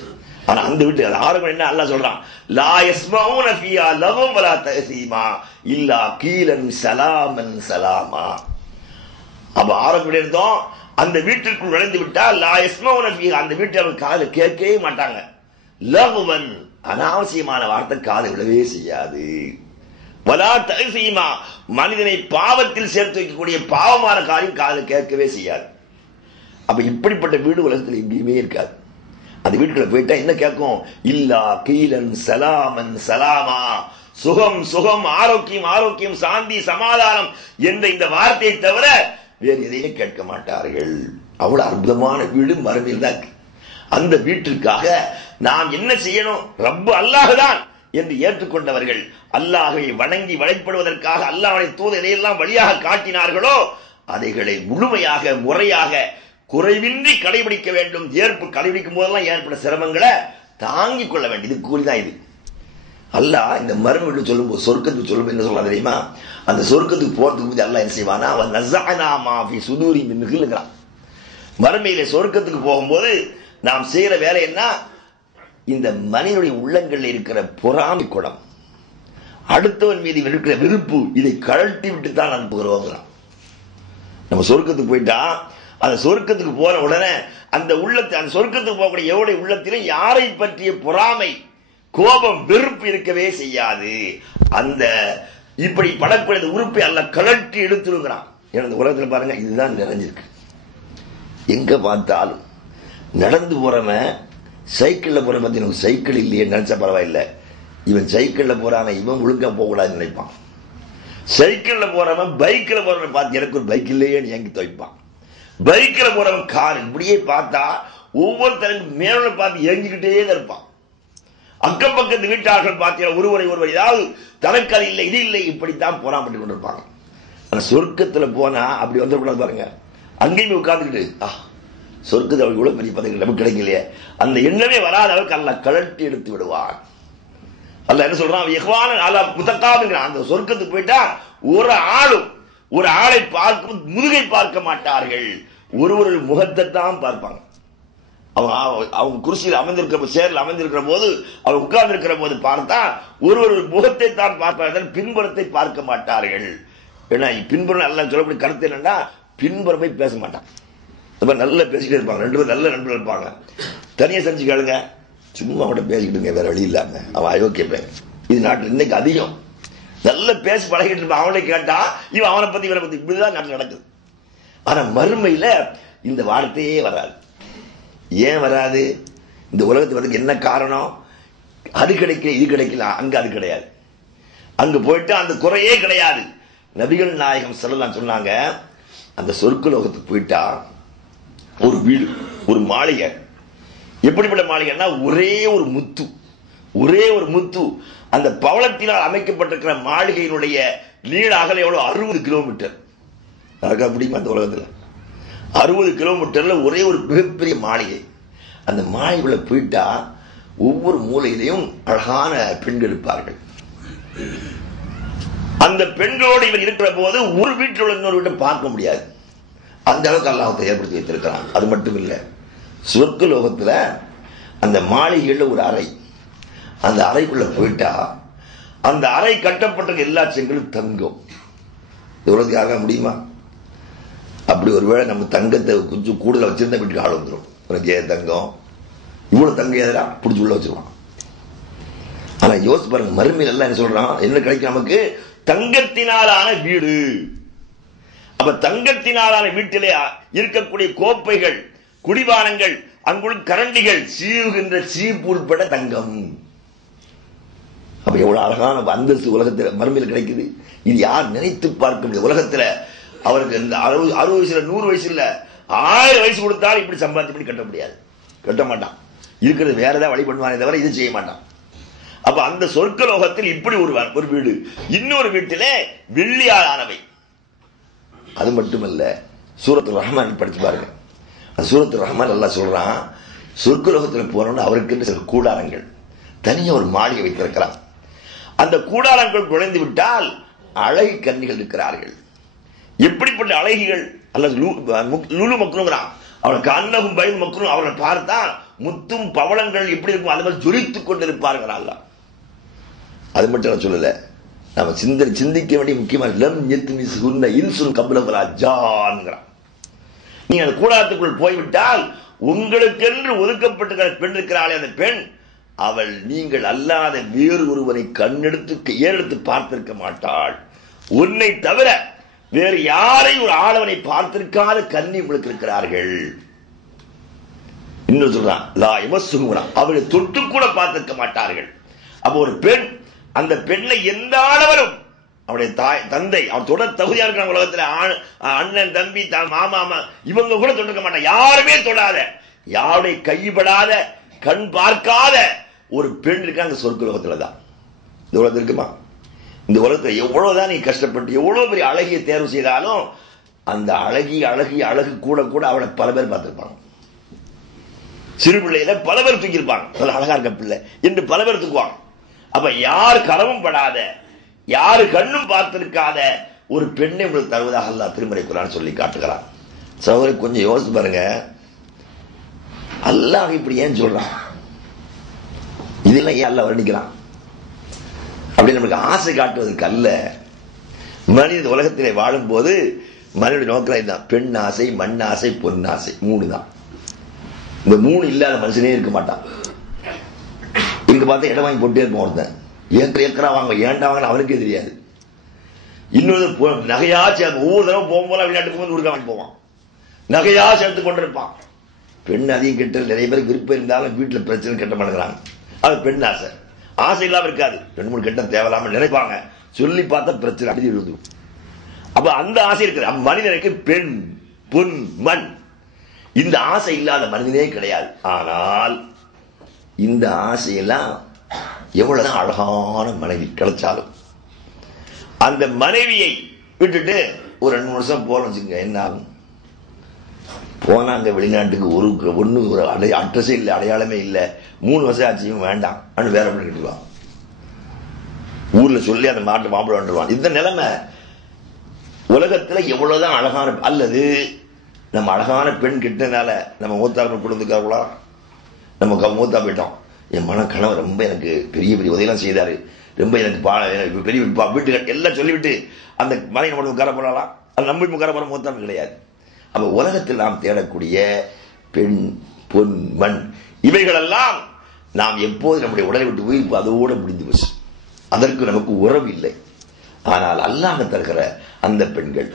ஆனா அந்த வீட்டு ஆரோக்கியம் என்ன அல்லாஹ் சொல்றான், லா யஸ்மஊன ஃபியா லகும் வலா தஸீமா இல்லா கீலன் ஸலாமன் ஸலாமா. அப்ப ஆரோக்கியம் இருந்தோம் அந்த வீட்டிற்குள் நுழைந்து விட்டால் லா யஸ்மஊன ஃபியா, அந்த வீட்டை அவர் காது கேட்கவே மாட்டாங்க. லகுவன் அனாவசியமான வார்த்தை காது விடவே செய்யாது. வலா தஸீமா மனிதனை பாவத்தில் சேர்த்து வைக்கக்கூடிய பாவமான காரியம் காது கேட்கவே செய்யாது. அப்ப இப்படிப்பட்ட வீடு உலகத்தில் எங்கேயுமே இருக்காது. அந்த வீட்டுக்குள்ள போயிட்டா என்ன கேட்கும், இல்லா கீலன் சலாமன் சலாமா, சுகம் சுகம், ஆரோக்கியம் ஆரோக்கியம், சாந்தி சமாதானம் என்ற இந்த வார்த்தையை தவிர வேறு எதையும் கேட்க மாட்டார்கள். அவ்வளவு அற்புதமான வீடு மறுமையில் தான். அந்த வீட்டிற்காக நாம் என்ன செய்யணும், ரப்பு அல்லாஹ்தான் என்று ஏற்றுக்கொண்டவர்கள், அல்லாஹ்வை வணங்கி வழிபடுவதற்காக அல்லாஹ்வுடைய தூதர் எதையெல்லாம் வழியாக காட்டினார்களோ அதைகளை முழுமையாக முறையாக குறைவின்றி கடைபிடிக்க வேண்டும். கடைபிடிக்கும் போதெல்லாம் ஏற்பட்ட சிரமங்களை தாங்கிக் கொள்ள வேண்டியது கூலிதான் இது. அல்லாஹ் இந்த மறுமையில் சொல்லும்போது, சொர்க்கத்துக்கு சொல்லும்போது என்ன சொல்ல தெரியுமா, அந்த சொர்க்கத்துக்கு போறதுக்கு போது அல்லாஹ் என்ன செய்வானா, அவன் நஸஅனா மா ஃபீ சுதூரி மின் கில்லுங்கிறான். மறுமையில சொர்க்கத்துக்கு போகும்போது நாம் செய்யற வேலை என்ன, இந்த மனிதனுடைய உள்ளங்களில் இருக்கிற பொறாமை குணம், அடுத்தவன் மீது இருக்கிற விருப்பு, இதை கழட்டி விட்டு தான் அனுப்புகிறோங்கிறான். நம்ம சொர்க்கத்துக்கு போயிட்டா அந்த சொர்க்கத்துக்கு போன உடனே அந்த உள்ளத்தை, அந்த சொர்க்கத்துக்கு போகக்கூடிய எவருடைய உள்ளத்திலும் யாரை பற்றிய பொறாமை, கோபம், வெறுப்பு இருக்கவே செய்யாது. அந்த இப்படி படக்கூடிய உறுப்பை அல்ல கழட்டி எடுத்துருக்கிறான். ஏன்னா இந்த உலகத்தில் பாருங்க இதுதான் நிறைஞ்சிருக்கு. எங்க பார்த்தாலும் நடந்து போறவன், சைக்கிள்ல போற பத்தி எனக்கு சைக்கிள் இல்லையே நினைச்சா பரவாயில்ல, இவன் சைக்கிள்ல போறான், இவன் ஒழுங்கா போக கூடாதுன்னு நினைப்பான். சைக்கிள்ல போறவன் பைக்ல போறவன் பார்த்து எனக்கு ஒரு பைக் இல்லையேன்னு எங்கி துவைப்பான். பைக்ல போறவன் கார் இப்படியே பார்த்தா ஒவ்வொருத்தரும் மேல பார்த்து எங்கிக்கிட்டே தான் இருப்பான். அக்கம் பக்கத்து வீட்டார்கள் பார்த்தீங்கன்னா ஒருவர் ஏதாவது தலைக்கால் இல்லை இது இல்லை இப்படித்தான் போராப்பட்டு கொண்டிருப்பாங்க. ஆனா சொர்க்கத்துல போனா அப்படி வந்துடக்கூடாது பாருங்க. அங்கேயுமே உட்கார்ந்துக்கிட்டு சொர்க்கத்தை அவருக்கு இவ்வளவு பெரிய பதவி நமக்கு கிடைக்கலையே அந்த எண்ணமே வராத அளவுக்கு அல்ல கழட்டி எடுத்து விடுவான். அல்ல என்ன சொல்றான், அந்த சொர்க்கத்துக்கு போயிட்டா ஒரு ஆளை பார்க்கும் முதுகை பார்க்க மாட்டார்கள், ஒரு முகத்தை தான் பார்ப்பாங்க. அவங்க குர்சியில் அமர்ந்திருக்கிற சேர்ல அமர்ந்திருக்கிற போது, அவங்க உட்கார்ந்து இருக்கிற போது பார்த்தா ஒரு முகத்தை தான் பார்ப்பார்கள், பின்புறத்தை பார்க்க மாட்டார்கள். ஏன்னா பின்புறம் நல்லா சொல்லக்கூடிய கருத்து என்னன்னா, பின்புறமை பேச மாட்டான். நல்லா பேசிக்கிட்டே இருப்பாங்க, 2 பேரும் நல்ல நண்பர்கள் இருப்பாங்க. தனியா செஞ்சு கேளுங்க, சும்மா அவட பேசிக்கிட்டுங்க, வேற வழி இல்லாம அவன் அயோக்கிய பேர். இது நாட்டில் இன்னைக்கு அதிகம். நல்ல பேசி பழகிட்டு இருப்பான், அவனை கேட்டா இவன் அவனை பத்தி இவனை பத்தி, இப்படிதான் நாட்டில் நடக்குது. ஆனா மறுமையில இந்த வார்த்தையே வராது. ஏன் வராது? இந்த உலகத்துக்கு வந்து என்ன காரணம்? அது கிடைக்கல இது கிடைக்கல, அங்க அது கிடையாது. அங்க போயிட்டு அந்த குறையே கிடையாது. நபிகள் நாயகம் ஸல்லல்லாஹு அலைஹி வஸல்லம் சொன்னாங்க, அந்த சொர்க்க லோகத்துக்கு போயிட்டா ஒரு வீடு, ஒரு மாளிகை. எப்படிப்பட்ட மாளிகைன்னா ஒரே ஒரு முத்து அந்த பவளத்தினால் அமைக்கப்பட்டிருக்கிற மாளிகையினுடைய நீள அகல எவ்வளவு? 60 கிலோமீட்டர். யாருக்கா முடியுமா அந்த உலகத்தில்? 60 கிலோமீட்டர்ல ஒரே ஒரு மிகப்பெரிய மாளிகை. அந்த மாளிகைக்குள்ள போயிட்டா ஒவ்வொரு மூலையிலையும் அழகான பெண்கள் இருப்பார்கள். அந்த பெண்களோடு இவர் இருக்கிற போது ஒரு வீட்டில் உள்ள இன்னொரு வீட்டை பார்க்க முடியாது. அந்த அளவுக்கு அல்லாஹ் ஏற்படுத்தி வைத்திருக்கிறான். அது மட்டும் இல்லை, சொர்க்க லோகத்துல அந்த மாளிகையில் ஒரு அறை, அந்த அறைக்குள்ள போயிட்டா அந்த அறை கட்டப்பட்ட எல்லா செங்கலும் தங்கம். எவ்வளவுக்கு ஆக முடியுமா? அப்படி ஒருவேளை நம்ம தங்கத்தை கொஞ்சம் கூடுதல் வச்சிருந்தா வீட்டுக்கு ஆள் வந்துடும். உனக்கு தங்கம் இவ்வளவு தங்கம் எதிரா பிடிச்சி உள்ள வச்சிருவான். ஆனா யோசிச்சு பாருங்க, மறுமையில் எல்லாம் என்ன சொல்றான்? என்ன கிடைக்கும் நமக்கு? தங்கத்தினாலான வீடு. அப்ப தங்கத்தினாலான வீட்டிலே இருக்கக்கூடிய கோப்பைகள், குடிபானங்கள், அங்குள்ள கரண்டிகள், சீவுகின்ற சீப்பு உட்பட தங்கம். அப்ப எவ்வளவு அழகான அந்தஸ்து உலகத்தில் மறுமையில் கிடைக்குது. இது யார் நினைத்து பார்க்க முடியும்? உலகத்தில் அவருக்கு இந்த 60 வயசுல 100 வயசு இல்ல 1000 வயசு கொடுத்தாலும் இப்படி சம்பாதிச்சு பண்ணி கட்ட முடியாது. கட்ட மாட்டான். இருக்கிறது வேற ஏதாவது வழி பண்ணுவானே தவிர இது செய்ய மாட்டான். அப்ப அந்த சொர்க்க லோகத்தில் இப்படி ஒரு வீடு. இன்னொரு வீட்டிலே வெள்ளியால் ஆனவை. அது மட்டுமல்ல, சூரத்து ரஹ்மான் படிச்சு பாருங்க. சூரத்து ரஹ்மான் அல்லாஹ் சொல்றான், சொர்க்க லோகத்தில் போனோம்னு அவருக்கு சில கூடாரங்கள், தனியா ஒரு மாளிகை வைத்திருக்கிறான். அந்த கூடாரங்கள் நுழைந்து விட்டால் அழகு கன்னிகள் இருக்கிறார்கள். எப்படிப்பட்ட அழகிகள்? அல்லது லுலு மக்னுங்கிறான். அவனுக்கு அன்னகும் பயம் மக்னும். அவனை பார்த்தா முத்தும் பவளங்கள் எப்படி இருக்கும் அது மாதிரி ஜொலித்துக் கொண்டிருப்பார்கள். அல்ல அது மட்டும் சொல்லல, நம்ம சிந்திக்க வேண்டிய முக்கியமான லம் யத்மிஸ்ஹுன்ன இன்சுன் கப்லஹு ஜான்ங்கறான். நீங்க அந்த கூடாரத்துக்குள் போய்விட்டால் உங்களுக்கென்று ஒதுக்கப்பட்டிருக்கிற பெண் இருக்கிறாளே, அந்த பெண், அவள் நீங்கள் அல்லாத வேறு ஒருவனை ஏறெடுத்து பார்த்திருக்க மாட்டாள். உன்னை தவிர வேறு யாரை ஒரு ஆளவனை பார்த்திருக்காத கன்னி உங்களுக்கு இருக்கிறார்கள். இன்னும் சொல்றான், லா யமஸ்ஸுஹுனா, அவளை தொட்டு கூட பார்த்திருக்க மாட்டார்கள். அப்ப ஒரு பெண், அந்த பெண்ணை எந்த ஆளவரும், அவருடைய தாய் தந்தை, அவர் தொட தகுதியா இருக்கிற உலகத்துல அண்ணன் தம்பி மாமா இவங்க கூட தொட்டிருக்க மாட்டாங்க. யாருமே தொடாத, யாருடைய கைப்படாத, கண் பார்க்காத ஒரு பெண் இருக்க அந்த சொர்க்க லோகத்துலதான். இந்த உலகத்தில் இருக்குமா? இந்த உலகத்துல எவ்வளவுதான் நீ கஷ்டப்பட்டு எவ்வளவு பெரிய அழகிய தேர்வு செய்தாலும் அந்த அழகு கூட அவளை பல பேர் பார்த்திருப்பாங்க. சிறு பிள்ளையில பல பேர் தூக்கியிருப்பாங்க, நல்ல அழகா இருக்க பிள்ளை என்று பல பேர் தூக்குவாங்க. அப்ப யார் கரமும் படாத, யாரு கண்ணும் பார்த்திருக்காத ஒரு பெண்ணை உங்களுக்கு தருவதாக அல்லாஹ் திருமறை குர்ஆன் சொல்லி காட்டுகிறான். சகோதரி, கொஞ்சம் யோசிச்சு பாருங்க, அல்லாஹ் இப்படி ஏன் சொல்றான்? இதெல்லாம் ஏன் அல்லாஹ் வர்ணிக்கிறான்? அப்படி நமக்கு ஆசை காட்டுவதற்கு அல்ல. மனித உலகத்திலே வாழும் போது மனித நோக்கம் இதுதான். பெண் ஆசை, மண் ஆசை, பொன் ஆசை, 3 தான். இந்த 3 இல்லாத மனுஷனே இருக்க மாட்டான். இங்க பார்த்தா இடம் வாங்கி போட்டே இருப்பான் ஒருத்தன். ஏக்கரா வாங்க, ஏன்டா வாங்க அவனுக்கே தெரியாது. இன்னொரு நகையா சேர்ந்து ஒவ்வொரு தடவை போகும்போது வெளிநாட்டுக்கு வந்து ஊருக்கா வாங்கி போவான், நகையா சேர்த்து கொண்டிருப்பான். பெண் அதிகம் கெட்ட நிறைய பேருக்கு விருப்பம் இருந்தாலும் வீட்டில் பிரச்சனை கட்ட மாட்டேங்கிறாங்க. அது பெண் ஆசை. ஆசை இல்லாம இருக்காது, 2-3 கெட்ட தேவையில்லாம நினைப்பாங்க, சொல்லி பார்த்தா பிரச்சனை அடி விழுந்துடும். அப்ப அந்த ஆசை இருக்கிற மனிதனுக்கு பெண், பொன், மண், இந்த ஆசை இல்லாத மனிதனே கிடையாது. ஆனால் இந்த ஆசையெல்லாம் எவ்வளவுதான் அழகான மனைவி கிடைச்சாலும் அந்த மனைவியை விட்டுட்டு ஒரு 2-3 வருஷம் போறோம் வச்சுங்க, என்ன ஆகும்? போனாங்க வெளிநாட்டுக்கு, ஒரு அட்ரஸே இல்லை, அடையாளமே இல்லை, 3 வருஷம் ஆச்சும் வேண்டாம் அப்படின்னு வேற ஒன்று கட்டுவான். ஊர்ல சொல்லி அந்த மாப்பிள்ளை வந்துடுவான். இந்த நிலைமை உலகத்துல எவ்வளவுதான் அழகான, அல்லது நம்ம அழகான பெண் கிட்டனால நம்ம மூத்தா கொடுத்துக்காங்களா, நம்ம மூத்தா போயிட்டோம், என் கணவர் ரொம்ப எனக்கு பெரிய பெரிய உதவியெல்லாம் செய்தாரு, ரொம்ப எனக்கு பெரிய வீட்டு எல்லாம் சொல்லிவிட்டு அந்த மனை நம்ம உட்கார போறாலாம், அது நம்ம உட்கார போற மூத்தான் கிடையாது. அப்ப உலகத்தில் நாம் தேடக்கூடிய பெண், பொன், மண், இவைகளெல்லாம் நாம் எப்போது நம்முடைய உடலை விட்டு உயிர்ப்பு அதோடு முடிந்து போச்சு. அதற்கு நமக்கு உறவு இல்லை. ஆனால் அல்லாஹ் தருகிற அந்த பெண்கள்,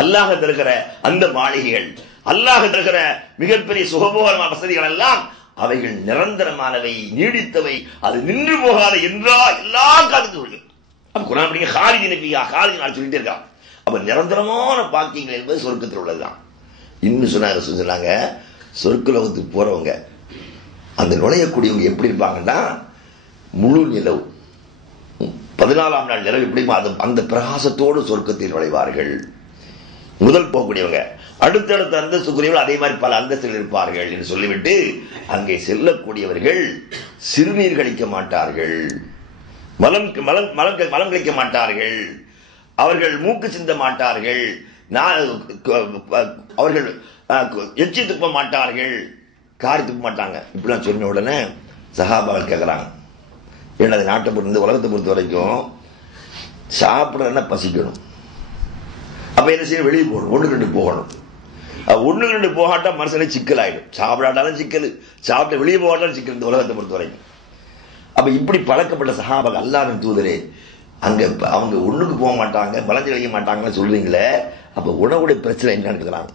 அல்லாஹ் தருகிற அந்த மாளிகைகள், அல்லாஹ் தருகிற மிகப்பெரிய சுகபோகமான வசதிகள் எல்லாம் அவைகள் நிரந்தரமானவை, நீடித்தவை, அது நின்று போகாத என்றா எல்லா காலத்துக்கும். அப்ப குர்ஆன் படிங்க, ஹாலிதின் ஃபிஹா, ஹாலிதின் சொல்லிட்டே இருக்கான். அப்ப நிரந்தரமான பாக்கியங்கள் என்பது சொர்க்கத்தில் உள்ளதுதான். இன்னும் சொன்னாங்க சொர்க்கலோகத்துக்கு போறவங்க அந்த நுழையக்கூடியவங்க எப்படி இருப்பாங்கன்னா முழு நிலவு 14ஆம் நாள் நிலவு எப்படி அந்த பிரகாசத்தோடு சொர்க்கத்தில் நுழைவார்கள். முதல் போகக்கூடியவங்க அடுத்தடுத்த அந்தஸ்துக்குரியவர்கள் அதே மாதிரி பல அந்தஸ்தில் இருப்பார்கள் என்று சொல்லிவிட்டு அங்கே செல்லக்கூடியவர்கள் சிறுநீர் கழிக்க மாட்டார்கள், மலம் கழிக்க மாட்டார்கள், அவர்கள் மூக்கு சிந்த மாட்டார்கள், அவர்கள் எச்சி துப்ப மாட்டார்கள், காரி துப்ப மாட்டாங்க. இப்படிலாம் சொன்ன உடனே சஹாபாக்கள் கேட்கிறாங்க, என்னது நாட்டை பொறுத்த உலகத்தை பொறுத்த வரைக்கும் சாப்பிடறதுன்னா பசிக்கணும், அப்ப என்ன செய்ய வெளியே போகணும், 1-2 போகணும். 1-2 போகாட்டா மனுஷனே சிக்கல் ஆயிடும். சாப்பிடாட்டாலும் சிக்கல், சாப்பிட்ட வெளியே போகாட்டாலும் சிக்கல் இந்த உலகத்தை பொறுத்த வரைக்கும். அப்ப இப்படி பழக்கப்பட்ட சஹாபாக்கள் அல்லாஹ்வின் தூதரே அங்க அவங்க ஒண்ணுக்கு போக மாட்டாங்க, பலஞ்சு வைக்க மாட்டாங்கன்னு சொல்றீங்களே, அப்ப உணவுடைய பிரச்சனை என்னன்னு கேட்கிறாங்க.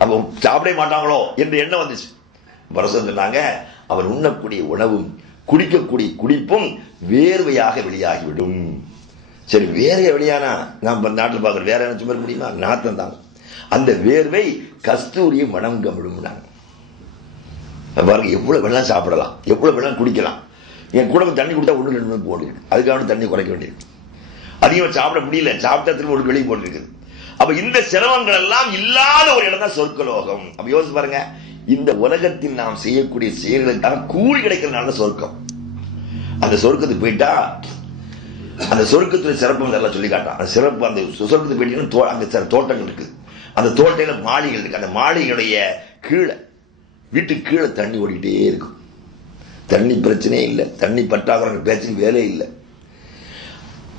அப்ப சாப்பிட மாட்டாங்களோ என்ற எண்ணம் வந்துச்சு. பரசம் சொன்னாங்க, அவர் உண்ணக்கூடிய உணவும் குடிக்கக்கூடிய குடிப்பும் வேர்வையாக வெளியாகிவிடும். சரி, வேர்வை வெளியானா நாம் நாட்டில் பார்க்குற வேற என்ன சும்மா முடியுமா? நாத்தம் தான். அந்த வேர்வை கஸ்தூரியை மனம் கமிடும். பாருங்க, எவ்வளவு வெள்ளம் சாப்பிடலாம், எவ்வளவு வெள்ளம் குடிக்கலாம். என் கூட தண்ணி கொடுத்தா 1-2 போட்டுருக்கு, அதுக்காக தண்ணி குறைக்க வேண்டியிருக்கு. அதிகமாக சாப்பிட முடியல, சாப்பிட்டா திரும்ப ஒரு வெளியே போட்டுருக்குது. அப்ப இந்த சிரமங்கள் எல்லாம் இல்லாத ஒரு இடம் தான் சொர்க்கலோகம். அப்ப யோசிச்சு பாருங்க, இந்த உலகத்தில் நாம் செய்யக்கூடிய செயல்களுக்காக கூலி கிடைக்கிறதுனால சொர்க்கம். அந்த சொர்க்கத்துக்கு போயிட்டா அந்த சொர்க்கத்துடைய சிறப்பு எல்லாம் சொல்லி காட்டான். அந்த சிறப்பு அந்த சொர்க்கத்துக்கு போயிட்டீங்கன்னா அங்க தோட்டங்கள் இருக்கு, அந்த தோட்டையில மாளிகள் இருக்கு. அந்த மாளிகையுடைய கீழே வீட்டுக்கு கீழே தண்ணி ஓடிக்கிட்டே இருக்கும். தண்ணி பிரச்சனையே இல்லை, தண்ணி பற்றாக்குறை பிரச்சனை வேலையே இல்லை.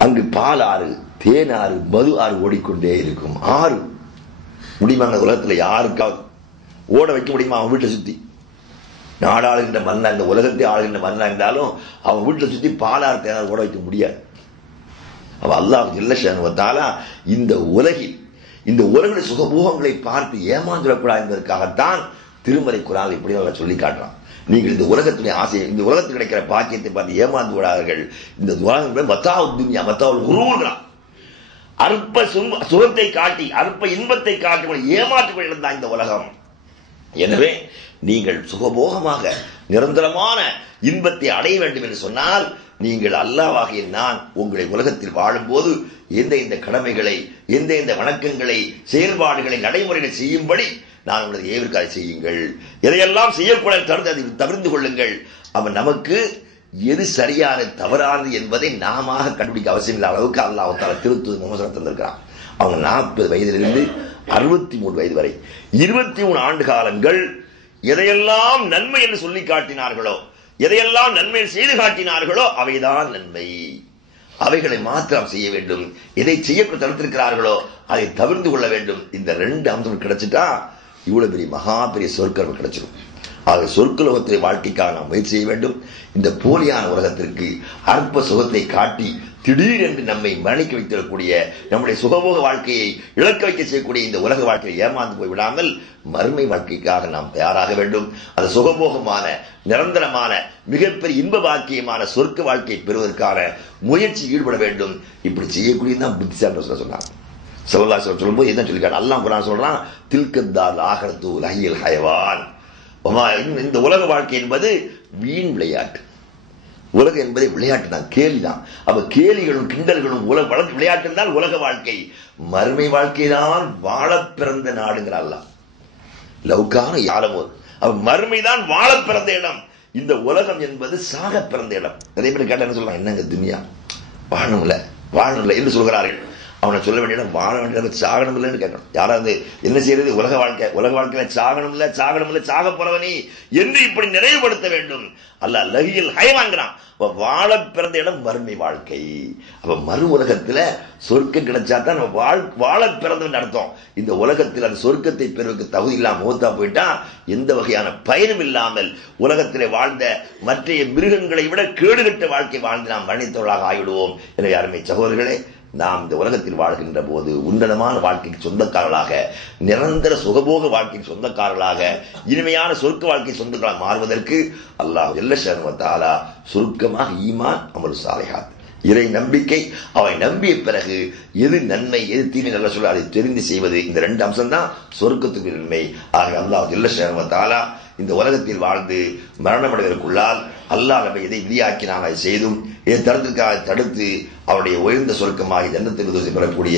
அங்கு பால் ஆறு, தேன் ஆறு, மது ஆறு ஓடிக்கொண்டே இருக்கும். ஆறு முடியுமா அந்த உலகத்துல யாருக்காவது ஓட வைக்க முடியுமா? அவன் வீட்டை சுத்தி நாடாளுகின்ற மன்னா, இந்த உலகத்தை ஆளுகின்ற மன்னா இருந்தாலும் அவன் வீட்டை சுத்தி பாலாறு தேனாறு ஓட வைக்க முடியாது. அவன் அல்லாஹ் ஜல்ல ஷஅனுஹு இந்த உலகில் இந்த உலகின் சுகபோகங்களை பார்த்து ஏமாந்துடக்கூடாது என்பதற்காகத்தான் திருமறை குர்ஆன் இப்படி சொல்லி காட்டுறான். நீங்கள் இந்த உலகத்துடைய ஆசையை, இந்த உலகத்தில் கிடைக்கிற பாக்கியத்தை பார்த்து ஏமாந்து விடாதீர்கள். இந்த உலகம் மத்தாவுத் துன்யா மத்தாவுல் குரூர், அற்ப சுகத்தை காட்டி அற்ப இன்பத்தை காட்டி ஏமாற்றுகள் தான் இந்த உலகம். எனவே நீங்கள் சுகபோகமாக நிரந்தரமான இன்பத்தை அடைய வேண்டும் என்று சொன்னால் நீங்கள் அல்லாஹ்வாகிய நான் உங்களை உலகத்தில் வாழும்போது எந்த கடமைகளை, எந்த வணக்கங்களை, செயல்பாடுகளை நடைமுறையில் செய்யும்படி நான் உங்களது ஏவிற்காக செய்யுங்கள். எதையெல்லாம் செய்யக்கூடாது அதை தவிர்த்து கொள்ளுங்கள். அவன் நமக்கு எது சரியான தவறானது என்பதை நாம கண்டுபிடிக்க அவசியம் இல்லாத அளவுக்கு அல்லாஹ் தஆலா திருத்துவ விமர்சனம் தந்திருக்கிறான். அவங்க 40 வயதிலிருந்து 63 வயது வரை 23 ஆண்டு காலங்கள் எதையெல்லாம் நன்மை என்று சொல்லி காட்டினார்களோ, எதையெல்லாம் நன்மை செய்து காட்டினார்களோ அவைதான் நன்மை. அவைகளை மாத்திரம் செய்ய வேண்டும். எதை செய்ய தடுத்திருக்கிறார்களோ அதை தவிர்த்து கொள்ள வேண்டும். இந்த 2 அம்சம் கிடைச்சிட்டா இவ்வளவு பெரிய மகா பெரிய சொர்க்கம் கிடைச்சிடும். ஆக சொர்க்கலோகத்திலே வாழ்க்கைக்காக நாம் முயற்சி செய்ய வேண்டும். இந்த போலியான உலகத்திற்கு அற்ப சுகத்தை காட்டி திடீரென்று நம்மை மரணிக்க வைத்திடக்கூடிய, நம்முடைய சுகபோக வாழ்க்கையை இழக்க வைக்க செய்யக்கூடிய இந்த உலக வாழ்க்கையை ஏமாந்து போய்விடாமல் மறுமை வாழ்க்கைக்காக நாம் தயாராக வேண்டும். அந்த சுகபோகமான நிரந்தரமான மிகப்பெரிய இன்ப பாக்கியமான சொர்க்க வாழ்க்கையை பெறுவதற்கான முயற்சி ஈடுபட வேண்டும். இப்படி செய்யக்கூடியதான் புத்திசாலி சொன்னாங்க. ஸல்லல்லாஹு அலைஹி வஸல்லம் சொல்லும்போது என்ன சொல்லிருக்காங்க? அல்லாஹ் குர்ஆன் சொல்றான், தில்கத்தால் ஆகரத்து லஹியல் ஹயவான். இந்த உலக வாழ்க்கை என்பது வீண் விளையாட்டு. உலகம் என்பதை விளையாட்டு தான், கேலி தான். அப்ப கேலிகளும் கிண்டல்களும் உலக விளையாட்டு தான் உலக வாழ்க்கை. மறுமை வாழ்க்கை தான் வாழ பிறந்த நாடுங்கிற அல்லாஹ். லவ்கான யாலமோ, அப்ப மறுமைதான் வாழ பிறந்த இடம். இந்த உலகம் என்பது சாக பிறந்த இடம். நிறைய பேர் கேட்ட என்ன சொல்றாங்க, என்னங்க துன்யா வாழணும்ல என்று சொல்கிறார்கள். அவனை சொல்ல வேண்டிய வாழ வேண்டிய சாகனம் இல்லைன்னு கேட்கணும். யாராவது என்ன செய்யறது? உலக வாழ்க்கையில சாகனம் இல்ல சாக போறவனி என்று இப்படி நிறைவுபடுத்த வேண்டும். அல்லாஹ் லஹியல் ஹயவான்கிறான். வாழ பிறந்த இடம் மறுமை வாழ்க்கை. அப்ப மறு உலகத்துல சொர்க்கம் கிடைச்சா தான் நம்ம வாழ பிறந்தவன் அர்த்தம். இந்த உலகத்தில் அந்த சொர்க்கத்தை பெறுவதற்கு தகுதி இல்லாம மூத்தா போயிட்டா எந்த வகையான பயனும் இல்லாமல் உலகத்திலே வாழ்ந்த மற்ற மிருகங்களை விட கேடுகட்ட வாழ்க்கை வாழ்ந்து நாம் மரணித்தவர்களாக ஆகிவிடுவோம். எனவே அருமை சகோதரர்களே, நாம் இந்த உலகத்தில் வாழ்கின்ற போது உன்னதமான வாழ்க்கைக்கு சொந்தக்காரர்களாக, நிரந்தர சுகபோக வாழ்க்கைக்கு சொந்தக்காரர்களாக, இனிமையான சொர்க்க வாழ்க்கை சொந்தக்காரர்களாக மாறுவதற்கு அல்லாஹ் ஜல்ல ஷஅனுஹு வ தஆலா சுருக்கமாக ஈமான், அமல் சாலிஹாத் இறை நம்பிக்கை, அவனை நம்பிய பிறகு எது நன்மை எது தீமை நல்ல சொல்ல அதை தெரிந்து செய்வது, இந்த 2 அம்சம் தான் சொர்க்கத்துக்கு நன்மை. ஆக அல்லாஹ் ஜல்ல ஷஅனஹு தஆலா இந்த உலகத்தில் வாழ்ந்து மரணமடைவதற்குள்ளால் அல்லாஹ் நம்மை எதை விதியாக்கினான் அதை செய்தும் இதை தடுத்து அவருடைய உயர்ந்த சொர்க்கமாக ஜன்னத்துக்கு பெறக்கூடிய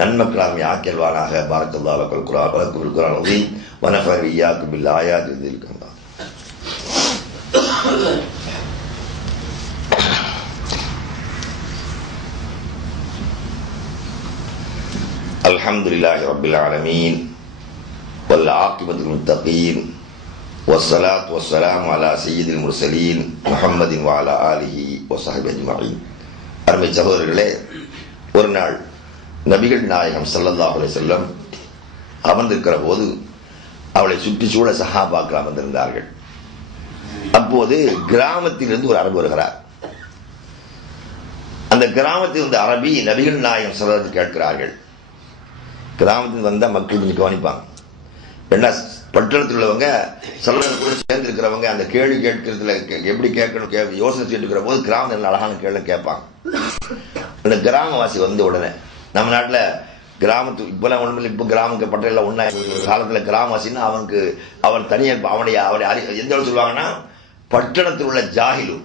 நன்மக்களாக ஆக்கியல்வானாக. பாரக்கல்லாஹு வல் குர்ஆன் வலக்கும் குர்ஆன் அஸீம் வ நஃபஅனி இய்யாக்கும் பில் ஆயாத்தி தில் ஹிக்மா. அல்ஹம்துலில்லாஹி ரப்பில் ஆலமீன் வல் ஆகிபத்துல் முத்தகீன் வஸ்ஸலாத்து வஸ்ஸலாமு அலா சய்யிதில் முர்ஸலீன் முஹம்மதின் வ அலா ஆலிஹி வ ஸஹ்பிஹி அஜ்மஈன். அருமை சகோதரர்களே, ஒரு நாள் நபிகள் நாயகம் ஸல்லல்லாஹு அலைஹி வஸல்லம் அமர்ந்திருக்கிற போது அவளை சுற்றி சூழ சஹாபாக்கள் அமர்ந்திருந்தார்கள். அப்போது கிராமத்திலிருந்து ஒரு அரபு வருகிறார். அந்த கிராமத்தில் இருந்த அரபி நபிகள் நாயகம் ஸல்லல்லாஹு கேட்கிறார்கள். கிராமத்தில் வந்தா மக்கள் கொஞ்சம் கவனிப்பாங்க. என்ன பட்டணத்தில் உள்ளவங்க சல்லல்லாஹு கூட சேர்ந்து இருக்கிறவங்க அந்த கேள்வி கேட்கறதுல எப்படி கேட்கணும் யோசனை செய்துக்கிற போது கிராமத்தில் அழகான கேள்வி கேட்பாங்க. அந்த கிராமவாசி வந்த உடனே நம்ம நாட்டில் கிராமத்து இப்பெல்லாம் ஒண்ணுமில்லை, இப்போ கிராமக்கு பட்டணம் ஒன்னா காலத்தில் கிராமவாசின்னா அவன் தனியாக அவனை எந்த அளவு சொல்லுவாங்கன்னா பட்டணத்தில் உள்ள ஜாகிலு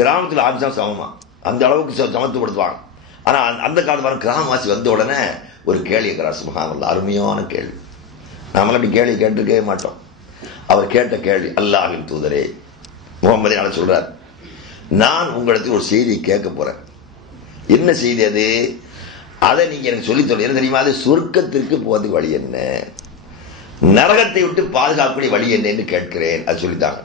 கிராமத்தில் ஆபிசா சமமா அந்த அளவுக்கு சமத்துவப்படுத்துவாங்க. ஆனா அந்த காலத்துல கிராமவாசி வந்த உடனே ஒரு கேள்வி இருக்கிறார். சுப்ஹானல்லாஹ், அருமையான கேள்வி. நாமளும் அப்படி கேள்வி கேட்டிருக்கவே மாட்டோம். அவர் கேட்ட கேள்வி, அல்லாஹ்வின் தூதரே முகமது சொல்றார், நான் உங்களிடத்தில் ஒரு செய்தியை கேட்க போறேன். என்ன செய்தி அது? அதை நீங்க எனக்கு சொல்லி தரணும். என்ன தெரியுமா? அது சொர்க்கத்திற்கு போவதுக்கு வழி என்ன, நரகத்தை விட்டு பாதுகாக்கக்கூடிய வழி என்ன என்று கேட்கிறேன். அது சொல்லித்தாங்க.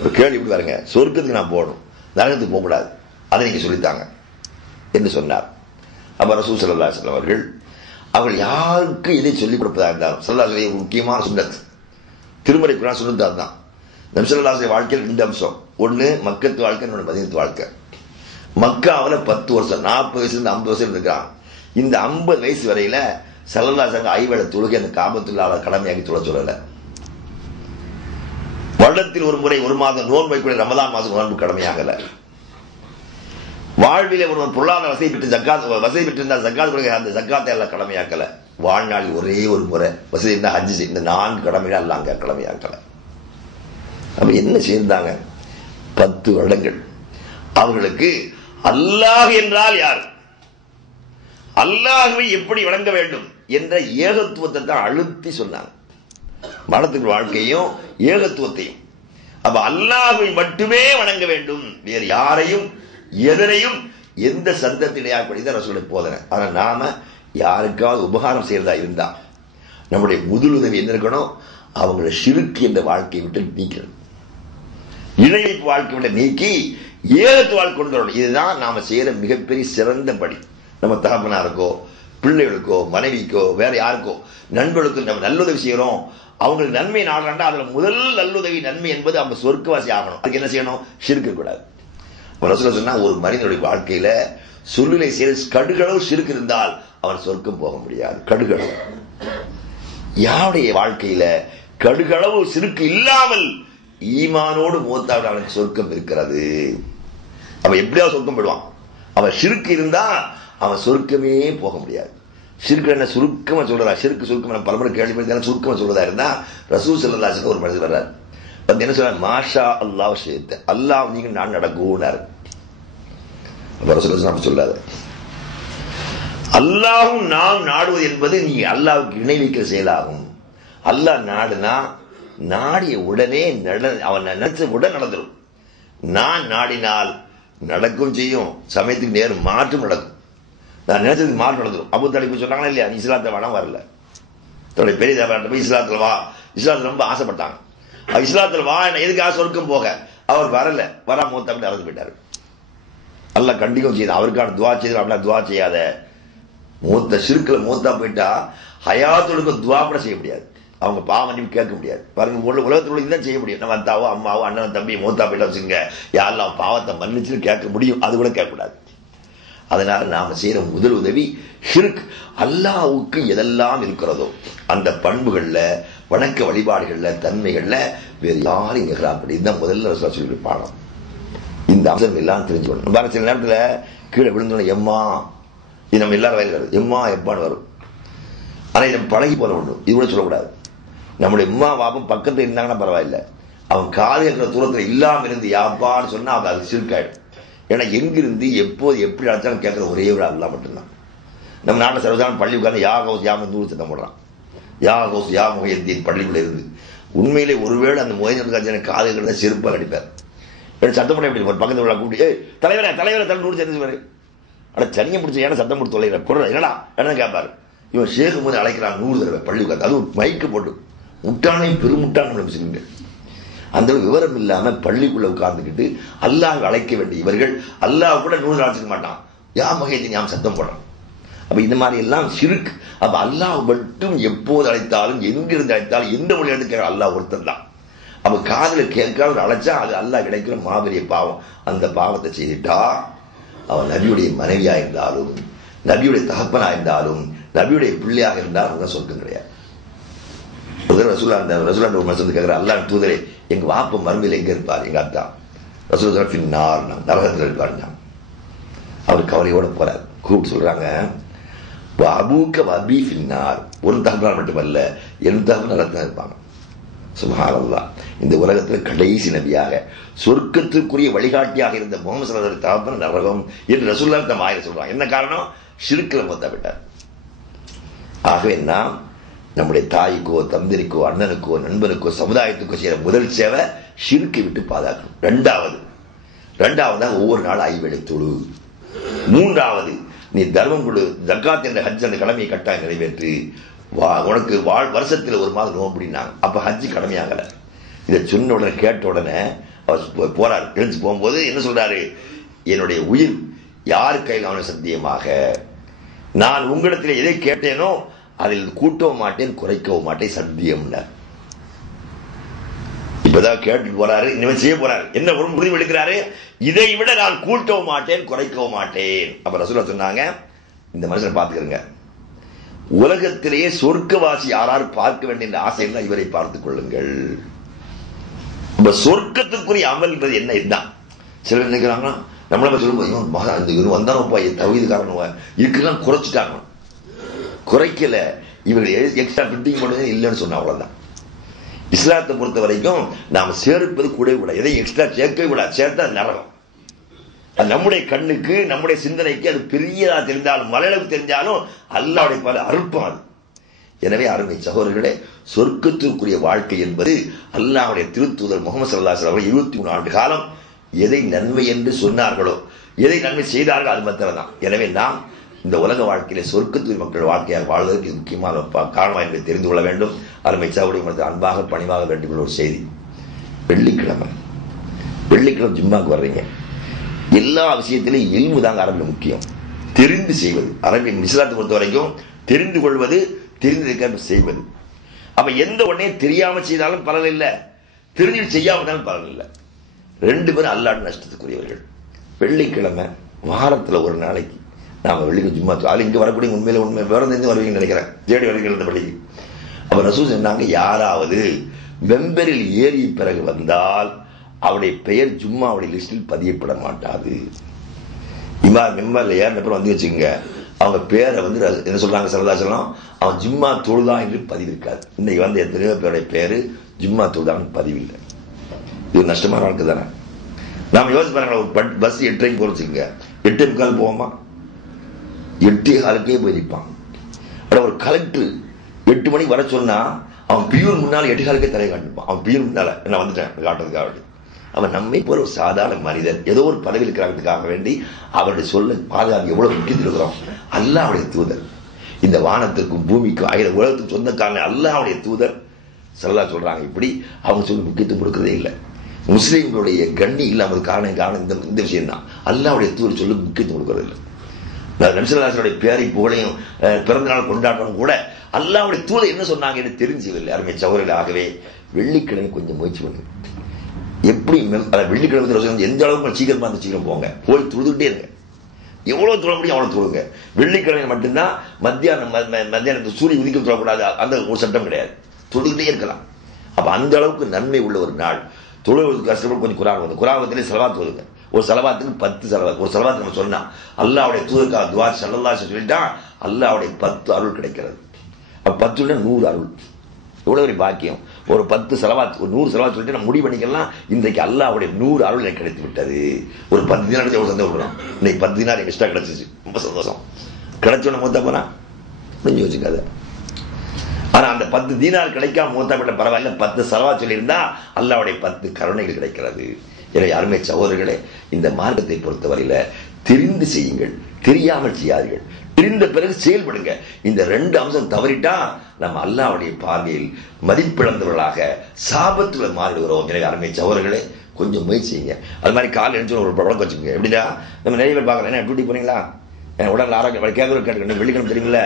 ஒரு கேள்வி இப்படி பாருங்க, சொர்க்கத்துக்கு நான் போகணும், நரகத்துக்கு போகக்கூடாது, அதை நீங்க சொல்லித்தாங்க என்று சொன்னார். அப்ப ரசூல் ஸல்லல்லாஹு அலைஹி வஸல்லம் அவர்கள் யாருக்கு இதை சொல்லிக் கொடுப்பதாக இருந்தாலும் ஸல்லல்லாஹு அலைஹி வஸல்லம் முக்கியமான சுன்னத் திருமறை குர்ஆன் சுன்னத் தான். நபி ஸல்லல்லாஹு அலைஹி வாழ்க்கையில் 2 அம்சம், ஒன்னு மக்கத்து வாழ்க்கை, இன்னொன்று மதீனத்து வாழ்க்கை. மக்காவில் 10 வருஷம் 40 வயசுல 50 வருஷம் இருக்கான். இந்த 50 வயசு வரையில ஸல்லல்லாஹு அலைஹி வஸல்லம் ஐவேளை தொழுகை அந்த காபத்துல்லாஹ் கடமையாக்கி சொல்லல. வருடத்தில் ஒரு முறை 1 மாதம் நோன்பு வைக்கக்கூடிய ரமதான் மாதம் நோன்பு கடமையாகல. வாழ்விலே ஒருவன் பொருளாதார வசதி பெற்றிருந்தால் ஜக்காத் கொடுக்க அந்த ஜக்காத்தை எல்லாம் கடமையாக்கல. வாழ்நாளில் ஒரே ஒரு முறை வசதி இருந்தா ஹஜ், இந்த 4 கடமைகள் எல்லாம் அங்க கடமையாக்கல. அப்ப என்ன செய்தாங்க? 10 வருடங்கள் அவர்களுக்கு அல்லாஹ் என்றால் யார், அல்லாஹ்வை எப்படி வணங்க வேண்டும் என்ற ஏகத்துவத்தை தான் அழுத்தி சொன்னாங்க. மனத்துக்கு வாழ்க்கையும் ஏகத்துவத்தையும். அப்ப அல்லாஹ்வை மட்டுமே வணங்க வேண்டும், வேறு யாரையும் எதனையும் எந்த சந்தத்திடையாற்படிதான் ரசூலுடைய போதனை. ஆனா நாம யாருக்காவது உபகாரம் செய்யறதா இருந்தா நம்முடைய முதலுதவி என்ன இருக்கணும்? அவங்களை ஷிர்க் என்ற வாழ்க்கையை விட்டு நீக்கணும், இணை வைப்பு வாழ்க்கை விட்டு நீக்கி ஏகத்து வாழ்க்கை கொண்டு வரணும். இதுதான் நாம செய்யற மிகப்பெரிய சிறந்த படி. நம்ம தகப்பனாருக்கோ பிள்ளைகளுக்கோ மனைவிக்கோ வேற யாருக்கோ நண்பர்களுக்கு நம்ம நல்லுதவி செய்யறோம், அவங்களுக்கு நன்மை நாடுறாண்டா அதுல முதல் நல்லுதவி நன்மை என்பது அவங்க சொர்க்கவாசி ஆகணும். அதுக்கு என்ன செய்யணும்? ஷிர்க் கூடாது. சொன்னா ஒரு மனிதனுடைய வாழ்க்கையில சொல்லிலை செய்து கடுகளவு ஷிர்க் இருந்தால் அவன் சொர்க்கம் போக முடியாது. கடுகளவு யாருடைய வாழ்க்கையில கடுகளவு ஷிர்க் இல்லாமல் ஈமானோடு மூத்தாவது அவனுக்கு சொர்க்கம் இருக்கிறது. அவன் எப்படியாவது சொர்க்கம் போயிடுவான். அவன் ஷிர்க் இருந்தா அவன் சொர்க்கமே போக முடியாது. ஷிர்க் என்ன சுருக்கமா சொல்றதா? ஷிர்க் சுருக்கமா பலமுறை கேள்விப்பட்டு சுருக்கமா சொல்றதா இருந்தா ரசூல் ஸல்லல்லாஹு அலைஹி வஸல்லம் ஒரு மனிதர் வர்றார். என்ன சொல்ற? மாஷா அல்லாஹ் ஷைத்த, அல்லாஹ் நீங்க நான் நடக்குனார். சொல்லாத அல்லாஹும் நாம் நாடுவது என்பது நீ அல்லாஹ்வுக்கு இணை வைக்கிற செயலாகும். அல்லாஹ் நாடுனா நாடிய உடனே அவன் நினைச்ச உடன் நடந்துடும். நான் நாடினால் நடக்கும் செய்யும், சமயத்துக்கு நேரம் மாற்றம் நடக்கும். நான் நினைச்சதுக்கு மாற்றம் நடந்துடும். அபூ தாலிப் சொன்னாங்களா இல்லையா, நீ இஸ்லாத்தை வேணாம் வரல, தன்னுடைய பெரிய போய் இஸ்லாத்துல வா, இஸ்லாத்துல ரொம்ப ஆசைப்பட்டாங்க. இஸ்லாத்துல வா, எதுக்காக சொர்க்கம் போக, அவர் வரல, வராம மூத்தா இறந்து போயிட்டாரு. அல்லாஹ் கண்டிக்கும் செய்த அவருக்கான துவா செய்து அப்படின்னா துவா செய்யாத. மூத்த ஷிர்க்ல மூத்தா போயிட்டா ஹயாத்துக்கு துவா கூட செய்ய முடியாது, அவங்க பாவம் கேட்க முடியாது. பாருங்க, உலகத்தில் உள்ள தான் செய்ய முடியும். நம்ம அத்தாவோ அம்மாவோ அண்ணன் தம்பி மூத்தா போயிட்டா வச்சுங்க, யாரெல்லாம் பாவத்தை மன்னிச்சுன்னு கேட்க முடியும், அது கூட கேட்கக்கூடாது. அதனால நாம செய்யற முதல் உதவி ஷிர்க். அல்லாஹ்வுக்கு எதெல்லாம் இருக்கிறதோ அந்த பண்புகள்ல வணக்க வழிபாடுகள்ல தன்மைகள்ல வேறு யாரும் நிகழாது. இதுதான் முதல்ல சொல்லி பாடம். இந்த அம்சம் எல்லாம் தெரிஞ்சுக்கணும். வேற சில நேரத்தில் கீழே விழுந்தோம் எம்மா, இது நம்ம எல்லாரும் வயல் வருது, எம்மா எப்பான்னு வரும். ஆனால் இதை பழகி போல ஒன்று, இது கூட சொல்லக்கூடாது. நம்முடைய அம்மா வாப்பம் பக்கத்தில் இருந்தாங்கன்னா பரவாயில்ல, அவன் காது இருக்கிற தூரத்தில் இல்லாமல் இருந்து யாப்பான்னு சொன்னா அவன் அது சிறுக்காயிடும். ஏன்னா எங்கிருந்து எப்போது எப்படி அழைச்சாலும் கேட்கற ஒரே ஒரு அல்லா மட்டும்தான். நம்ம நாட்டில் சர்வசாதாரண பள்ளி உட்கார்ந்து யா ஹவுஸ் யாம நூறு சத்தம் போடுறான், யா ஹவுஸ் யா முகையத்தின் பள்ளிக்குள்ள இருந்து. உண்மையிலே ஒருவேளை அந்த முகையத்தின் காது இருக்கிறத செருப்பால் அடிப்பார். சத்தம் பண்ண எப்படி ஒரு பக்கத்தில் உள்ள கூட்டி தலைவரை தலைவரை தலை நூறு சேர்ந்து ஆனால் சனியை பிடிச்ச ஏன்னா சத்தம் போட்டு தொலைகிற குரல் என்னடா என்ன கேட்பாரு. இவன் சேர்க்கும் போது அழைக்கிறான் 100 தடவை பள்ளி உட்காந்து, அதுவும் மைக்கு போட்டு முட்டானை பெருமுட்டான் நினைச்சுக்கிங்க. அந்த விவரம் இல்லாம பள்ளிக்குள்ள உட்கார்ந்துக்கிட்டு அல்லாஹ் அழைக்க வேண்டிய இவர்கள் அல்லாஹ் கூட 100 அழைச்சிக்க மாட்டான், யா மகேதி ஞாபகம் சத்தம் போடுறான். அப்ப இந்த மாதிரி எல்லாம் ஷிர்க். அப்ப அல்லாஹ் மட்டும் எப்போது அழைத்தாலும் எங்கிருந்து அழைத்தாலும் எந்த மொழி எடுக்கிற அல்லாஹ் ஒருத்தன் தான். அப்ப காதுல கேட்காத அழைச்சா அது அல்லாஹ் கிடைக்கிற மாபெரிய பாவம். அந்த பாவத்தை செய்துட்டா அவன் நபியுடைய மனைவியா இருந்தாலும் நபியுடைய தகப்பனா இருந்தாலும் நபியுடைய பிள்ளையாக இருந்தாலும் சொர்க்கம் கிடையாது. ரசூலா ஒரு மனுஷன் கேட்கிற அல்லாஹ் தூதரே எங்க வாப்ப மருமையில் எங்க இருப்பார், எங்க அத்தா ரசூலா பின்னார் நரகத்தில் இருப்பார். அவர் கவலையோட போறார். கூப்பிட்டு சொல்றாங்க அபூக்க வபி பின்னார், ஒரு தகவல் மட்டுமல்ல என் தகவல் நரகத்தில் இருப்பாங்க. சுப்ஹானல்லாஹ். இந்த உலகத்தில் கடைசி நபியாக சொர்க்கத்திற்குரிய வழிகாட்டியாக இருந்த முகமது ஸல்லல்லாஹு அலைஹி வஸல்லம் தகப்பன் நரகம் என்று ரசூலுல்லாஹ் தம் ஆயிரம் சொல்றாங்க. என்ன காரணம்? ஷிர்க்ல மொத்த விட்டார். ஆகவே நாம் நம்முடைய தாய்க்கோ தந்திரிக்கோ அண்ணனுக்கோ நண்பனுக்கோ சமுதாயத்துக்கோ செய்யற முதல் சேவை ஷிர்க்கை விட்டு பாதுகாக்கணும். இரண்டாவதாக ஒவ்வொரு நாள் ஐவேளை தொழு. மூன்றாவது நீ தர்மம் கொடு, ஜக்காத் என்ற ஹஜ் அந்த கடமையை கட்டாயம் நிறைவேற்று. உனக்கு வருஷத்தில் ஒரு மாதம் நோம்பினாங்க, அப்ப ஹஜ்ஜி கடமையாகல. இதை சொன்ன உடனே கேட்ட உடனே அவர் போறாரு. எழுந்து போகும்போது என்ன சொல்றாரு? என்னுடைய உயிர் யார் கையில் அவனை சத்தியமாக நான் உங்களிடத்தில் எதை கேட்டேனோ அதில் கூட்டவும் மாட்டேன் குறைக்கவும் மாட்டேன் சத்தியம். இப்பதான் கேட்டுட்டு போறாரு, இனிமேல் செய்ய போறாரு. என்ன முடிவு எடுக்கிறாரு? இதை விட நான் கூட்டவும் மாட்டேன் குறைக்கவும் மாட்டேன். அப்ப ரசூலுல்லாஹ் சொன்னாங்க, இந்த மனுஷனை பார்த்துக்கிறங்க, உலகத்திலேயே சொர்க்கவாசி யாராரு பார்க்க வேண்டிய ஆசை இருந்தால் இவரை பார்த்துக் கொள்ளுங்கள். சொர்க்கத்துக்குரிய அமல்ன்றது என்ன? இதுதான். சிலர் நினைக்கிறாங்கன்னா நம்மள சொல்லும்போது இவன் வந்தானப்பா தவிதுக்காரன் இதுக்கெல்லாம் குறைச்சிட்டாங்க. குறைக்கல, இவர்கள் எக்ஸ்ட்ரா ஃபிட்டிங் பண்ணதே இல்லைன்னு சொன்ன அவ்வளவுதான். இஸ்லாத்தை பொறுத்த வரைக்கும் நாம் சேர்ப்பது கூட கூடாது, எதையும் எக்ஸ்ட்ரா சேர்க்கவே கூடாது. சேர்த்தா நரகம். அது நம்முடைய கண்ணுக்கு நம்முடைய சிந்தனைக்கு அது பெரியதா தெரிந்தாலும் மலையளவு தெரிஞ்சாலும் அல்லாஹ்வுடைய பல அருட்பம் அது. எனவே அருமை சகோதரர்களே, சொர்க்கத்திற்குரிய வாழ்க்கை என்பது அல்லாஹ்வுடைய திருத்தூதர் முகமது ஸல்லல்லாஹு அலைஹி வஸல்லம் 23 ஆண்டு காலம் எதை நன்மை என்று சொன்னார்களோ, எதை நன்மை செய்தார்களோ அது மாத்திரம் தான். எனவே நாம் இந்த உலக வாழ்க்கையில சொர்க்கத்துக்கு மக்கள் வாழ்க்கையாக வாழ்வதற்கு முக்கியமான காரணமாக என்பதை தெரிந்து கொள்ள வேண்டும். அருமை சகோதரர்களுக்கு அன்பாக பணிவாக வேண்டிய ஒரு செய்தி. வெள்ளிக்கிழமை ஜும்மாக்கு வர்றீங்க, எல்லா விஷயத்திலையும் இல்மு தாங்க அரபில் முக்கியம். தெரிந்து செய்வது அரபின் இஸ்லாத்தை பொறுத்த வரைக்கும் தெரிந்து கொள்வது, தெரிந்து செய்வது. அப்ப எந்த ஒன்னே தெரியாம செய்தாலும் பலன் இல்லை, தெரிஞ்சு செய்யாமலும் பலன் இல்லை. 2 பேரும் அல்லாஹ் நஷ்டத்துக்குரியவர்கள். வெள்ளிக்கிழமை வாரத்துல ஒரு நாளைக்கு நாம வெள்ளிக்கிழமை ஜும்மா, அது இங்க வரக்கூடிய உண்மை வேற தெரிஞ்சு வருவீங்கன்னு நினைக்கிறேன், தேடி வருகிற பள்ளிக்கு. அப்ப ரசூல் சொன்னாங்க, யாராவது மெம்பரில் ஏறி பிறகு வந்தால் அவருடைய பெயர் ஜும்மாவுடைய லிஸ்டில் பதியப்பட மாட்டாது. மெம்பர்ல ஏறின பேர் வந்து வச்சுக்கோங்க, அவங்க பேரை வந்து என்ன சொல்றாங்க ஸல்லல்லாஹு அலைஹி வஸல்லம், அவன் ஜும்மா தொழுதா என்று பதிவிருக்காது. இன்னைக்கு வந்து எத்தனையோ பேருடைய பேரு ஜும்மா தொழுதான்னு பதிவில்லை. இது நஷ்டமான வாழ்க்கை தானே. நாம யோசிச்சு பாருங்க, ஒரு பஸ் 8:30 போச்சுங்க, 8:45 போவோமா? 8:15 போய் நிற்பான். ஒரு கலெக்டர் 8 மணிக்கு வர சொன்னா அவன் பியூர் முன்னால 8:15 தலை காட்டிருப்பான். அவன் பியூர் முன்னால என்ன வந்துட்டேன் காட்டுறதுக்காக. அவன் நம்மை போல ஒரு சாதாரண மனிதன், ஏதோ ஒரு பதவியில் இருக்கிறதுக்காக வேண்டி அவருடைய சொல்ல பாதுகாப்பு எவ்வளவு முக்கியத்தில் இருக்கிறோம். அல்லாஹ்வுடைய தூதர், இந்த வானத்திற்கும் பூமிக்கும் ஆயிரம் உலகத்துக்கு சொந்தக்காரன் அல்லாஹ்வுடைய தூதர் ஸல்லல்லாஹு சொல்றாங்க. இப்படி அவங்க சொல்லி முக்கியத்துவம் கொடுக்கறதே இல்லை. முஸ்லீம்களுடைய கண்ணி இல்லாமல் காரணம் இந்த விஷயம் தான். அல்லாஹ்வுடைய தூதர் சொல்லி முக்கியத்துவம் கொடுக்கறது இல்லை. நபி ஸல்லல்லாஹு அலைஹி வஸல்லம் பேரை புகழையும் பிறந்த நாள் கொண்டாடுறவங்க கூட அல்லாஹ்வுடைய தூதர் என்ன சொன்னாங்க என்று தெரிஞ்சதில்லை. அருமை சகோதரர்களே, ஆகவே வெள்ளிக்கிழமை கொஞ்சம் முயற்சி பண்ணுங்க. எப்படி வெள்ளிக்கிழமை எந்த அளவுக்கு சீக்கிரமா அந்த சீக்கிரம் போங்க, போய் தொழுதுகிட்டே இருங்க. எவ்வளவு தொழ முடியும் அவ்வளவு தொழுங்க. வெள்ளிக்கிழமை மட்டும்தான் மத்தியானத்து சூரிய உதிக்க தொழக்கூடாது, அந்த ஒரு சட்டம் கிடையாது, தொழுகிட்டே இருக்கலாம். அப்ப அந்த அளவுக்கு நன்மை உள்ள ஒரு நாள். தொழுவதற்கு கஷ்டப்பட்டு கொஞ்சம் குரான் ஸலவாத் ஓதுங்க. ஒரு சலவாத்துக்கு 10 சலவாத். ஒரு சலவாத்து நம்ம சொன்னா அல்லாஹ்வுடைய தூதருக்காக துஆ ஸல்லல்லாஹு அலைஹி வஸல்லம் சொல்லிட்டா அல்லாஹ்வுடைய 10 அருள் கிடைக்கிறது. அப்ப 10 100 அருள். எவ்வளவு ஒரு பாக்கியம். ஒரு 10 சலவாத், ஒரு 100 சலவாத் சொல்லிட்டு நம்ம முடிவு பண்ணிக்கலாம். இன்றைக்கு அல்லாஹ்வுடைய 100 அருள் எனக்கு கிடைத்து விட்டது. ஒரு 10 தினார் எவ்வளவு சந்தோஷம். இன்னைக்கு 10 தினார் எக்ஸ்ட்ரா கிடைச்சிச்சு, ரொம்ப சந்தோஷம். கிடைச்சோன்னு மூத்தா போனா நெஞ்சு வச்சுக்காத. ஆனா அந்த 10 தீனார் கிடைக்காம மூத்தா போட்ட பரவாயில்ல, 10 சலவாத் சொல்லியிருந்தா அல்லாஹ்வுடைய 10 கருணைகள் கிடைக்கிறது. எனவே அருமை சகோதரர்களே, இந்த மார்க்கத்தை பொறுத்தவரையில தெரிந்து செய்யுங்கள், தெரியாமல் செய்யாதீர்கள். தெரிந்த பிறகு செயல்படுங்க. இந்த 2 அம்சம் தவறிட்டா நம்ம அல்லாஹ்வுடைய பார்வையில் மதிப்பிழந்தவர்களாக சாபத்துல மாறிடுகிறோம். எனவே அருமை சகோதரர்களே, கொஞ்சம் முயற்சி செய்யுங்க. அது மாதிரி கால் எழுந்து ஒரு பழக்கம் வச்சுக்கோங்க. எப்படின்னா நம்ம நிறைய பேர் பார்க்கறேன், என்ன டியூட்டி போறீங்களா, உடல் ஆரோக்கியம் கேட்கணும், வெள்ளிக்கிழமை தெரியுங்களா,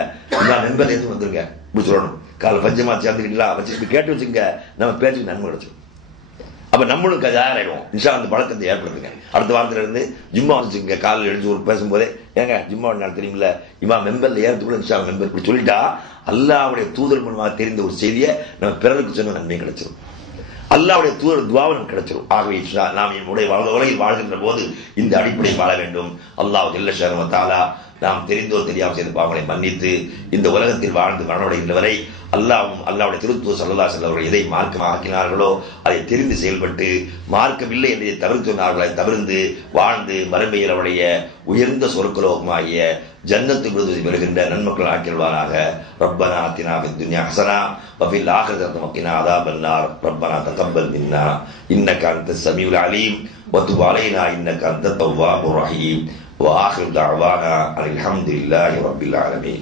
நான் நண்பர் எதுவும் வந்துருங்க இப்படி சொல்லணும். கால பஞ்சமா சேர்ந்துக்கிட்டா வச்சு கேட்டு வச்சுங்க, நம்ம பேச்சுக்கு நன்மை கிடைச்சோம். அப்ப நம்மளும் தயாராகிடுவோம். இன்ஷா அந்த பழக்கத்தை ஏற்படுத்துங்க. அடுத்த வாரத்துல இருந்து ஜிம்மா வச்சுங்க. காலையில் எழுந்து ஒரு பேசும்போதே ஏங்க ஜிம்மா நாள் தெரியுமில்ல, இமா மெம்பர்ல ஏறதுக்குள்ள இன்ஷா மெம்பர் இப்படி சொல்லிட்டா அல்லாஹ்வுடைய தூதர் மூலமாக தெரிந்த ஒரு செய்தியை நம்ம பிறருக்கு சொன்ன நன்மை கிடைச்சிடும். அல்லாஹ்வுடைய தூதர் துஆவும் நமக்கு கிடைச்சிடும். ஆகவே நாம் நம்முடைய உலகில் வாழ்கின்ற போது இந்த அடிப்படை வாழ வேண்டும். அல்லாஹ் ஜல்ல ஷஅனஹு வ தஆலா நாம் தெரிந்தோ தெரியாமல் செய்த பாவங்களை மன்னித்து இந்த உலகத்தில் வாழ்ந்து மரணமடைகின்ற வரை அல்லாஹ்வுடைய திருத்தூதர் ஸல்லல்லாஹு அலைஹி வஸல்லம் எதை மார்க்கமாக்கினார்களோ அதை தெரிந்து செயல்பட்டு, மார்க்கமில்லை என்பதை தவிர்த்து சொன்னார்களோ அதை தவிர்த்து வாழ்ந்து மறுமையில் அவருடைய உயர்ந்த சொர்க்கலோகமாகிய ஜன்னத்துல் ஃபிர்தௌஸை பெறுகின்ற நன்மக்கள் ஆக்கிடுவாராக. ரப்பனா ஆத்தினா ஃபித் துன்யா ஹஸனா வ ஃபில் ஆখিরাতি வகினா அஸாபன் நார். ரப்பனா தகப்பல் மின்னா இன்னக அன்தஸ் ஸமீஉல் அலீம் வ துப் அலைனா இன்னக அன்தத் தவ்வாபுர் ரஹீம். وآخر دعوانا الحمد لله رب العالمين.